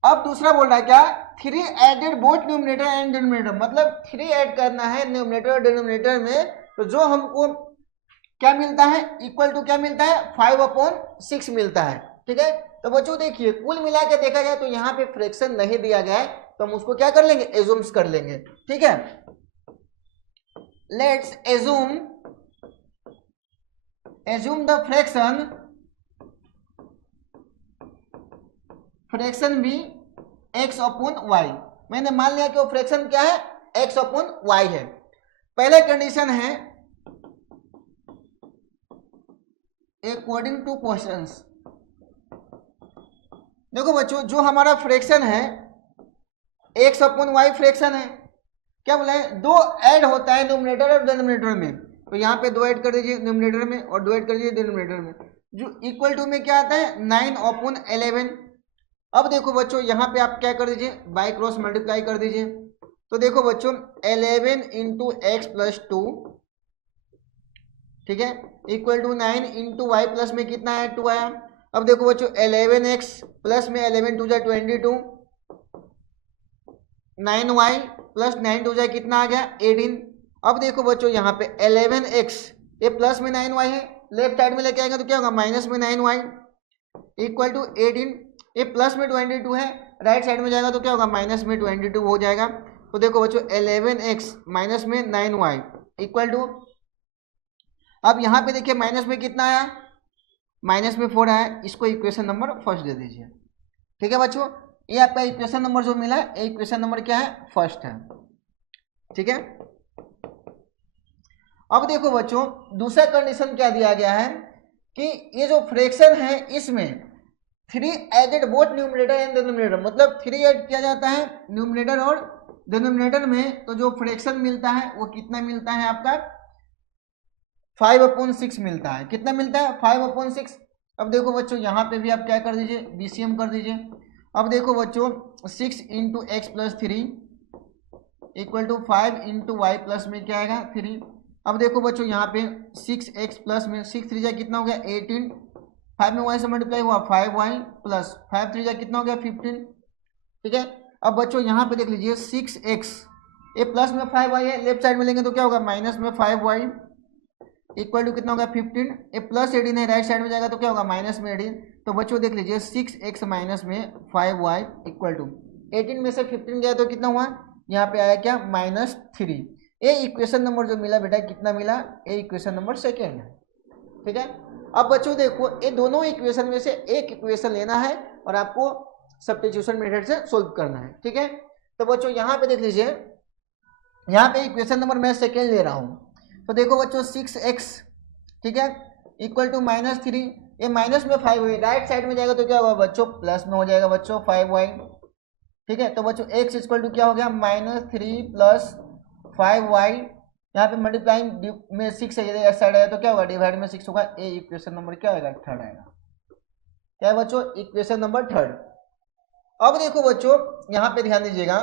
अब दूसरा बोल रहा है क्या 3 added both numerator and denominator, मतलब 3 ऐड करना है न्यूमरेटर और डिनोमिनेटर में, तो जो हमको क्या मिलता है इक्वल टू क्या मिलता है 5/6 मिलता है, ठीक है। तो बच्चों देखिए कुल मिला के देखा जाए तो यहाँ पे फ्रैक्शन नहीं दिया गया है, तो हम उसको क्या कर लेंगे एज्यूम्स कर लेंगे, ठीक है। लेट्स एज्यूम द फ्रैक्शन भी x/y। मैंने मान लिया कि वो फ्रैक्शन क्या है x/y है। पहले कंडीशन है अकॉर्डिंग टू क्वेश्चंस। देखो बच्चों जो हमारा फ्रैक्शन है x/y फ्रैक्शन है, क्या बोला है 2 ऐड होता है न्यूमरेटर और डिनोमिनेटर में, तो यहाँ पे 2 ऐड कर दीजिए न्यूमरेटर में और 2 ऐड कर दीजिए डिनोमिनेटर में, जो इक्वल टू में क्या आता है 9/11। अब देखो बच्चों यहाँ पे आप क्या कर दीजिए बाय क्रॉस मल्टीप्लाई कर दीजिए। तो देखो बच्चों 11 इंटू एक्स प्लस 2, ठीक है, equal to 9 into Y plus में कितना है 2 आया। अब देखो बच्चों 11x प्लस में 11 2 22, 9y प्लस 9 2 कितना आ गया 18। अब देखो बच्चों यहाँ पे 11x ये प्लस में 9y है, लेफ्ट साइड में लेके आएंगे तो क्या होगा माइनस में 9y इक्वल टू 18। ये प्लस में 22 है, राइट साइड में जाएगा तो क्या होगा माइनस में 22 हो जाएगा। तो देखो बच्चों 11x माइनस में 9y इक्वल टू, अब यहाँ पे देखिए माइनस में कितना आया माइनस में 4 आया, इसको इक्वेशन नंबर फर्स्ट दे दीजिए, ठीक है बच्चों। ये आपका इक्वेशन नंबर जो मिला है इक्वेशन नंबर क्या है फर्स्ट है, ठीक है। अब देखो बच्चों दूसरा कंडीशन क्या दिया गया है कि ये जो फ्रैक्शन है इसमें 3 added both numerator and denominator, मतलब 3 ऐड किया जाता है न्यूमरेटर और डिनोमिनेटर में, तो जो फ्रैक्शन मिलता है वो कितना मिलता है आपका 5/6 मिलता है। कितना मिलता है 5/6। अब देखो बच्चों यहाँ पे भी आप क्या कर दीजिए बीसीएम कर दीजिए। अब देखो बच्चों 6 into X plus 3 equal to 5 into Y plus में क्या आएगा 3। अब देखो बच्चों यहाँ पे 6x प्लस में 6 3 जा कितना हो गया 18, 5 में y से मल्टीप्लाई हुआ 5y प्लस 5 3 जा कितना हो गया 15, ठीक है। अब बच्चों यहाँ पे देख लीजिए 6x ये प्लस में 5y है, लेफ्ट साइड में लेंगे तो क्या होगा माइनस में 5y इक्वल टू कितना होगा 15, ये प्लस 18 है, राइट साइड में जाएगा तो क्या होगा माइनस में 18। तो बच्चों देख लीजिए 6x माइनस में 5y इक्वल टू 18 में से 15 गया तो कितना हुआ यहाँ पे आया क्या -3। ये इक्वेशन नंबर जो मिला बेटा कितना मिला, ये इक्वेशन नंबर सेकेंड है, ठीक है। अब बच्चों देखो ये दोनों इक्वेशन में से एक इक्वेशन लेना है और आपको सब्स्टिट्यूशन मेथड से सोल्व करना है, ठीक है। तो बच्चों यहाँ पे देख लीजिए यहाँ पे इक्वेशन नंबर मैं सेकेंड ले रहा हूँ। तो देखो बच्चों 6x, ठीक है, इक्वल टू -3, ये माइनस में 5 हुई, राइट साइड में जाएगा तो क्या होगा बच्चों, प्लस में हो जाएगा बच्चों 5y। ठीक है, तो बच्चों x इक्वल टू क्या हो गया, -3 प्लस 5y, यहाँ पे मल्टीप्लाइंग में 6 है, इधर साइड आया तो क्या होगा, डिवाइड में 6 होगा। ए इक्वेशन नंबर क्या आएगा, थर्ड आएगा। क्या है बच्चों, इक्वेशन नंबर थर्ड। अब देखो बच्चों यहाँ पे ध्यान दीजिएगा,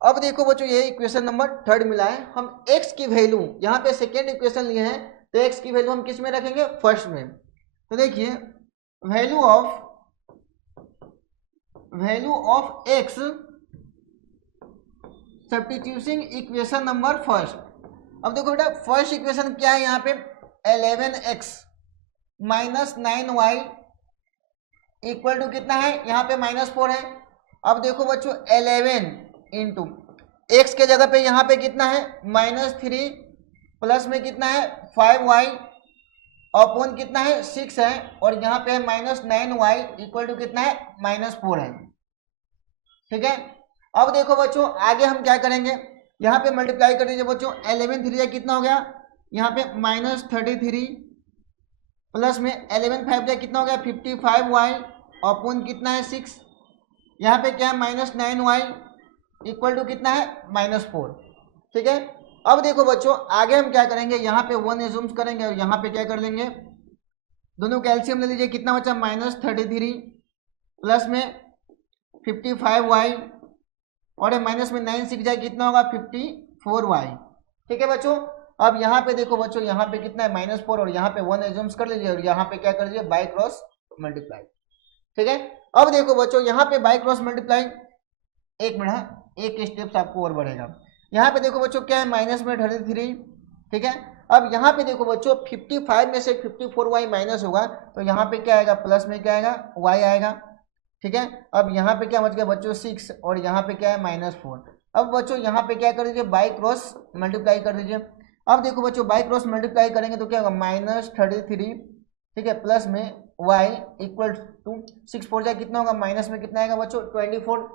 अब देखो बच्चों ये इक्वेशन नंबर थर्ड मिला है, हम x की वैल्यू यहाँ पे सेकेंड इक्वेशन लिए हैं, तो x की वैल्यू हम किस में रखेंगे, फर्स्ट में। तो देखिए value of x substituting equation number first. अब देखो बेटा फर्स्ट इक्वेशन क्या है, यहाँ पे 11x minus 9y equal to कितना है, यहाँ पे -4 है। अब देखो बच्चों 11 इंटू एक्स के जगह पे यहाँ पे कितना है, -3 प्लस में कितना है 5y अपॉन कितना है 6 है, और यहाँ पे है -9y इक्वल टू कितना है, -4 है। ठीक है, अब देखो बच्चों आगे हम क्या करेंगे, यहाँ पे मल्टीप्लाई कर दीजिए बच्चों, 11 3 कितना हो गया, यहाँ पे -33 प्लस में 11 5 कितना हो गया 55y अपॉन कितना है 6, यहाँ पे क्या है -9y इक्वल टू कितना है -4। ठीक है, अब देखो बच्चों आगे हम क्या करेंगे, यहाँ पे 1 एज्यूम करेंगे और यहाँ पे क्या कर लेंगे, दोनों का एलसीएम ले लीजिए, कितना बचा -33 प्लस में 55y और माइनस में 9 6 जाए कितना होगा 54y। ठीक है बच्चों, अब यहाँ पे देखो बच्चों, यहाँ पे कितना है -4 और यहाँ पे 1 एज्यूम कर लीजिए और यहाँ पे क्या कर लीजिए, बाय क्रॉस मल्टीप्लाई। ठीक है, अब देखो बच्चों यहाँ पे बाय क्रॉस मल्टीप्लाई, एक मिनट एक स्टेप्स आपको और बढ़ेगा। यहाँ पे देखो बच्चों क्या है, माइनस में 33। ठीक है, अब यहाँ पे देखो बच्चों 55 में से 54y माइनस होगा तो यहाँ पे क्या आएगा, प्लस में क्या आएगा, y आएगा। ठीक है, अब यहाँ पे क्या बच गया बच्चों 6 और यहाँ पे क्या है -4। अब बच्चों यहाँ पे क्या कर दीजिए, बाय क्रॉस मल्टीप्लाई कर दीजिए। अब देखो बच्चों बाय क्रॉस मल्टीप्लाई करेंगे तो क्या होगा -33, ठीक है, प्लस में y इक्वल टू 6 4 जाए कितना होगा, माइनस में कितना आएगा बच्चों 24।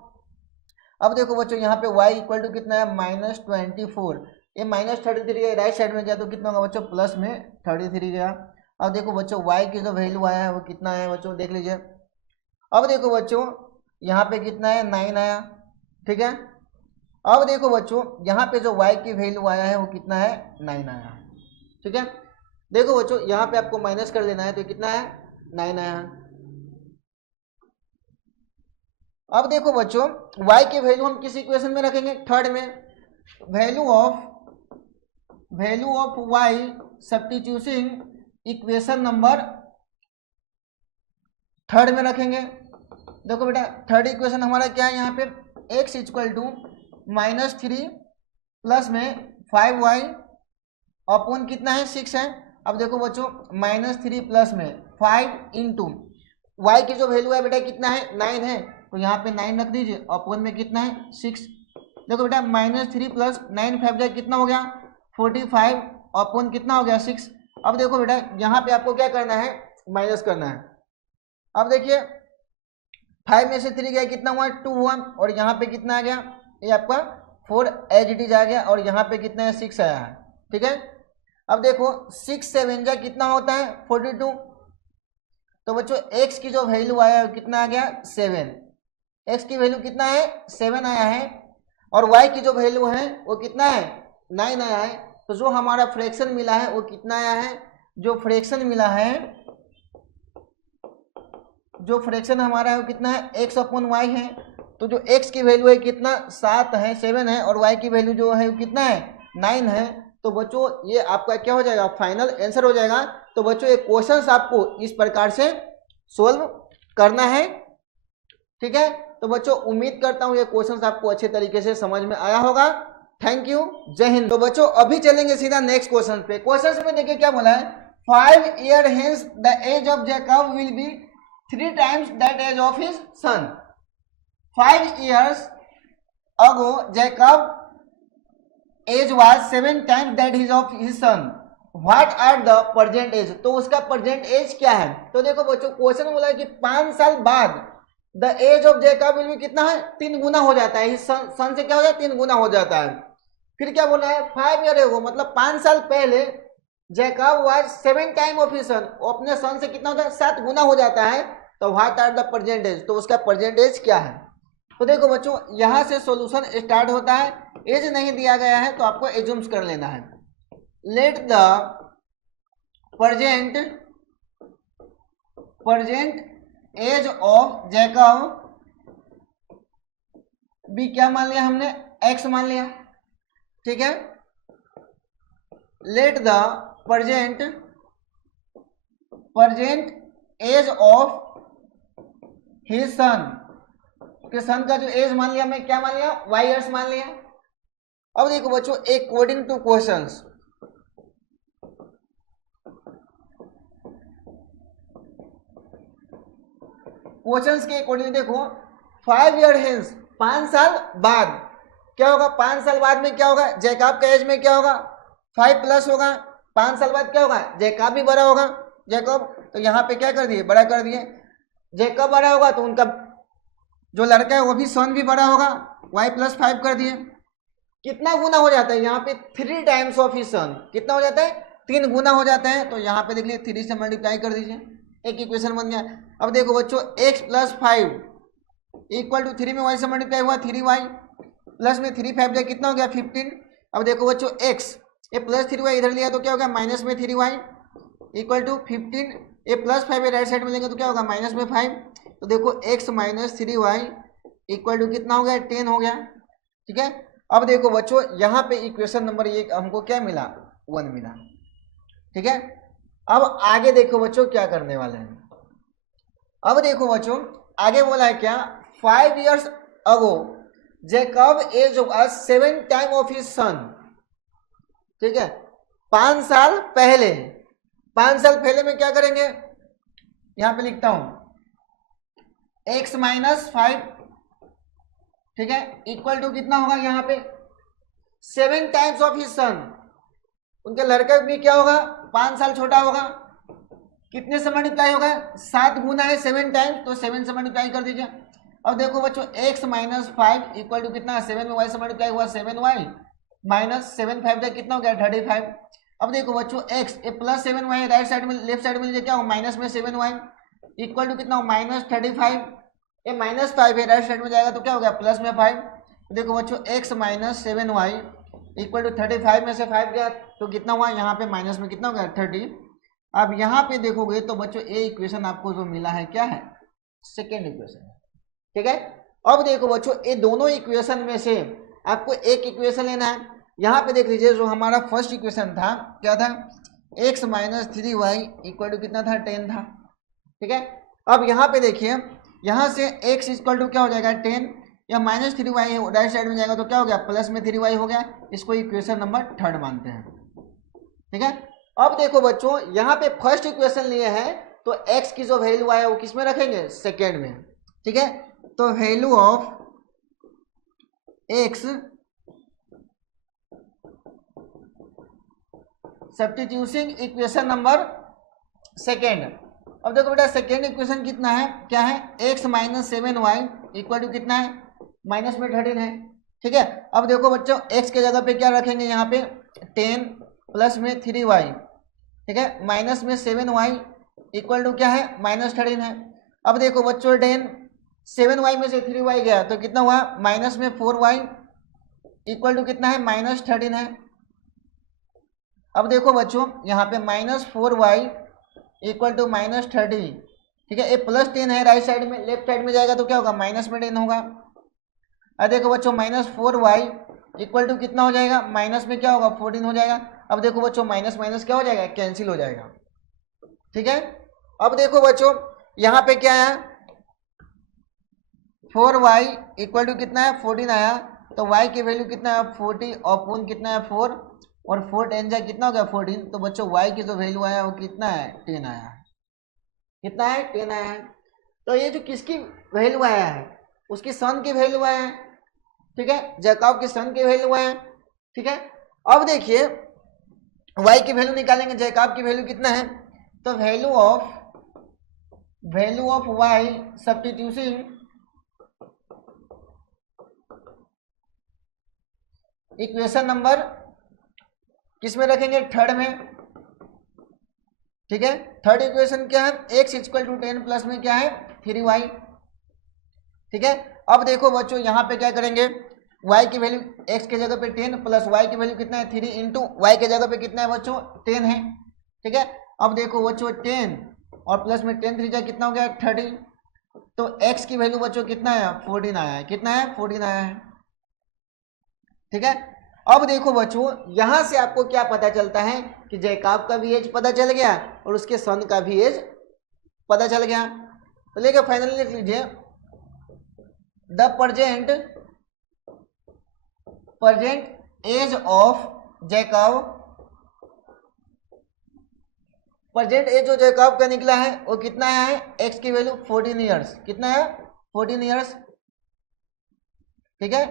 अब देखो बच्चों यहाँ पे y इक्वल टू कितना है -24, ये -33 राइट साइड में गया तो कितना होगा बच्चों, प्लस में 33 गया। अब देखो बच्चों y की जो वैल्यू आया है वो कितना है बच्चों, देख लीजिए। अब देखो बच्चों यहाँ पे कितना है 9 आया। ठीक है, अब देखो बच्चों यहाँ पे जो y की वैल्यू आया है वो कितना है 9 आया। ठीक है, देखो बच्चों यहाँ पे आपको माइनस कर देना है तो कितना है 9 आया। अब देखो बच्चों y की वैल्यू हम किस इक्वेशन में रखेंगे, थर्ड में। Value of y substituting equation number third में रखेंगे। देखो बेटा थर्ड इक्वेशन हमारा क्या है, यहाँ पे x इक्वल टू -3 प्लस में 5y अपॉन कितना है 6 है। अब देखो बच्चों -3 प्लस में 5 इंटू y की जो वैल्यू है बेटा कितना है 9 है, तो यहाँ पे 9 रख दीजिए, अपॉन में कितना है 6। देखो बेटा -3 प्लस 9 5 जाए कितना हो गया 45 अपॉन कितना हो गया 6। अब देखो बेटा यहाँ पे आपको क्या करना है, माइनस करना है। अब देखिए 5 में से 3 गया कितना हुआ 2 हुआ, और यहाँ पे कितना आ गया, ये आपका 4 एज इट इज आ गया, और यहाँ पे कितना है 6 आया है। ठीक है, अब देखो 6 7 जा कितना होता है 42, तो बच्चों x की जो वैल्यू आया है कितना आ गया 7, x की वैल्यू कितना है 7 आया है, और y की जो वैल्यू है वो कितना है 9 आया है। तो जो हमारा फ्रैक्शन मिला है वो कितना आया है, जो फ्रैक्शन मिला है, जो फ्रैक्शन हमारा है वो कितना है x अपॉन y है। तो जो x की वैल्यू है कितना 7 है 7 है, और y की वैल्यू जो है वो कितना है 9 है। तो बच्चों ये आपका क्या हो जाएगा, फाइनल आंसर हो जाएगा। तो बच्चों ये क्वेश्चंस आपको इस प्रकार से सोल्व करना है। ठीक है, तो बच्चों उम्मीद करता हूँ ये क्वेश्चंस आपको अच्छे तरीके से समझ में आया होगा। थैंक यू, जय हिंद। तो बच्चों अभी चलेंगे सीधा नेक्स्ट क्वेश्चन पे। क्वेश्चन में देखिए क्या बोला है, 5 years hence the age of Jacob will be 3 times that age of his son. 5 years ago Jacob age was 7 times that is of his son. What are the present age? तो उसका present age क्या है। तो देखो बच्चों question बोला है कि 5 साल बाद the age of Jacob will be कितना है 3 गुना हो जाता है, सन से क्या हो जाता है 3 गुना हो जाता है। फिर क्या बोला है 5 ईयर एगो, मतलब 5 साल पहले Jacob was 7 time of his सन, अपने सन से कितना होता है 7 गुना हो जाता है, तो व्हाट आर द परसेंटेज, तो उसका परसेंटेज क्या है। तो देखो बच्चों यहां से सॉल्यूशन स्टार्ट होता है, एज नहीं दिया गया है तो आपको एज्यूम्स कर लेना है। Let the present age of Jacob be क्या मान लिया हमने, एक्स मान लिया, ठीक है। Let the present age of his son, के सन का जो एज मान लिया मैं क्या मान लिया, वाई ईयर्स मान लिया। अब देखो बच्चों अकॉर्डिंग टू क्वेश्चंस, के अकॉर्डिंग देखो 5 ईयर हेंस, 5 साल बाद क्या होगा, 5 साल बाद में क्या होगा, जैकब का एज में क्या होगा 5 प्लस होगा, 5 साल बाद क्या होगा, जैकब भी बड़ा होगा, जैकब, तो यहाँ पे क्या कर दिए, बड़ा कर दिए। जैकब बड़ा होगा तो उनका जो लड़का है वो भी सन भी बड़ा होगा, y प्लस 5 कर दिए। कितना गुना हो जाता है यहाँ पे, 3 टाइम्स ऑफ हिज सन, कितना हो जाता है 3 गुना हो जाता है, तो यहाँ पे देख लीजिए 3 से मल्टीप्लाई कर दीजिए, एक इक्वेशन बन गया। अब देखो बच्चों x प्लस 5 इक्वल टू 3 में y से मल्टीप्लाई हुआ 3y प्लस में 3 5 जाए कितना हो गया 15। अब देखो बच्चों x ये प्लस 3y इधर लिया तो क्या होगा माइनस में 3y इक्वल टू 15, ये प्लस 5 राइट साइड में लेंगे तो क्या होगा माइनस में 5, तो देखो x minus 3y equal to कितना हो गया 10 हो गया, ठीक है। अब देखो बच्चों यहाँ पे इक्वेशन नंबर 1 हमको क्या मिला 1 मिला, ठीक है। अब आगे देखो बच्चों क्या करने वाले हैं, अब देखो बच्चों आगे बोला है क्या, 5 years ago Jacob age was 7 time of his son, ठीक है। 5 साल पहले, 5 साल पहले में क्या करेंगे, यहां पे लिखता हूं x माइनस 5, ठीक है, इक्वल टू कितना होगा यहाँ पे 7 टाइम्स ऑफ हिज सन, उनके लड़का भी क्या होगा 5 साल छोटा होगा, कितने से मल्टीप्लाई होगा 7 गुना है 7 टाइम्स, तो 7 से मल्टीप्लाई कर दीजिए। अब देखो बच्चों x माइनस 5 इक्वल टू कितना 7 में y से मल्टीप्लाई हुआ 7y माइनस 7 5 जाए कितना हो गया 35। अब देखो बच्चों x ये प्लस 7y राइट साइड में लेफ्ट साइड में लीजिए क्या हो माइनस में 7y इक्वल टू कितना हो माइनस 35, ये माइनस 5 है राइट साइड में जाएगा तो क्या हो गया प्लस में 5। तो देखो बच्चों x minus 7y equal to 35 में से 5 गया तो कितना हुआ यहाँ पे माइनस में कितना हो गया 30। अब यहाँ पे देखोगे तो बच्चों ये इक्वेशन आपको जो मिला है क्या है सेकेंड इक्वेशन, ठीक है। अब देखो बच्चों ये दोनों इक्वेशन में से आपको एक इक्वेशन लेना है। यहाँ पे देख लीजिए जो हमारा फर्स्ट इक्वेशन था क्या था x minus 3y equal to कितना था 10 था, ठीक है। अब यहाँ पे देखिए यहाँ से x इक्वल टू क्या हो जाएगा 10 या माइनस 3y राइट साइड में जाएगा तो क्या हो गया प्लस में 3y हो गया, इसको इक्वेशन नंबर 3 मानते हैं, ठीक है। अब देखो बच्चों यहाँ पे फर्स्ट इक्वेशन लिए हैं तो x की जो वैल्यू आया वो किस में रखेंगे सेकेंड में, ठीक है। तो value of x substituting equation number second. अब देखो बेटा सेकेंड इक्वेशन कितना है, क्या है x minus 7y equal to कितना है माइनस में 13 है, ठीक है। अब देखो बच्चों x के जगह पे क्या रखेंगे यहाँ पे 10 प्लस में 3y, ठीक है, माइनस में 7y इक्वल टू क्या है माइनस 13 है। अब देखो बच्चों 10 7y में से 3y गया तो कितना हुआ माइनस में 4y इक्वल टू कितना है माइनस 13 है। अब देखो बच्चों यहाँ पे minus 4y equal to minus 30, ठीक है, ये प्लस 10 है राइट साइड में, लेफ्ट साइड में जाएगा तो क्या होगा माइनस में 10 होगा। अब देखो बच्चों माइनस 4y इक्वल टू कितना हो जाएगा माइनस में क्या होगा 14 हो जाएगा। अब देखो बच्चों माइनस माइनस क्या हो जाएगा कैंसिल हो जाएगा, ठीक है। अब देखो बच्चों यहाँ पे क्या है 4y इक्वल टू कितना है 14 आया, तो y की वैल्यू कितना है 40 और कितना है 4 और 4 10 जाए कितना हो गया 14, तो बच्चों y की जो वैल्यू आया वो कितना है 10 आया है, कितना है 10 आया है। तो ये जो किसकी वैल्यू आया है उसकी सन की वैल्यू आया है, ठीक है, जैकब की सन की वैल्यू आया है, ठीक है। अब देखिए y की वैल्यू निकालेंगे, जैकब की वैल्यू कितना है, तो value of y substituting equation number किस में रखेंगे थर्ड में, ठीक है। थर्ड इक्वेशन क्या है, x इक्वल टू 10 प्लस में क्या है 3y, ठीक है। अब देखो बच्चों यहाँ पे क्या करेंगे, y की वैल्यू x के जगह पे 10 प्लस y की वैल्यू कितना है 3 इंटू y के जगह पे कितना है बच्चों 10 है, ठीक है। अब देखो बच्चों 10 और प्लस में 10 3 कितना हो गया 30, तो x की वैल्यू बच्चों कितना है 14 आया है, कितना है 14 आया है, ठीक है। अब देखो बच्चों यहां से आपको क्या पता चलता है कि जैकब का भी एज पता चल गया और उसके सन का भी एज पता चल गया। तो लेके फाइनली लिख लीजिए the present age of Jacob, present age जो जैकब का निकला है वो कितना है, एक्स की वैल्यू 14 ईयर्स, कितना है 14 ईयर्स, ठीक है।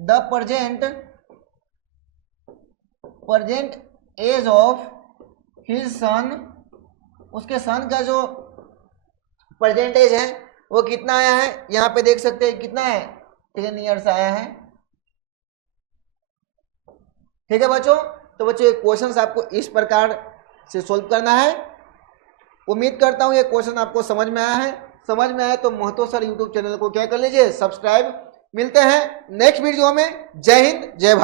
The present age of his son, उसके सन का जो प्रेजेंट एज है वो कितना आया है, यहाँ पे देख सकते हैं कितना है 10 ईयर्स आया है, ठीक है बच्चों। तो बच्चों ये क्वेश्चंस आपको इस प्रकार से सोल्व करना है। उम्मीद करता हूँ ये क्वेश्चन आपको समझ में आया है, समझ में आया तो महतो सर यूट्यूब चैनल को क्या कर लीजिए सब्सक्राइब। मिलते हैं नेक्स्ट वीडियो में। जय हिंद जय भारत।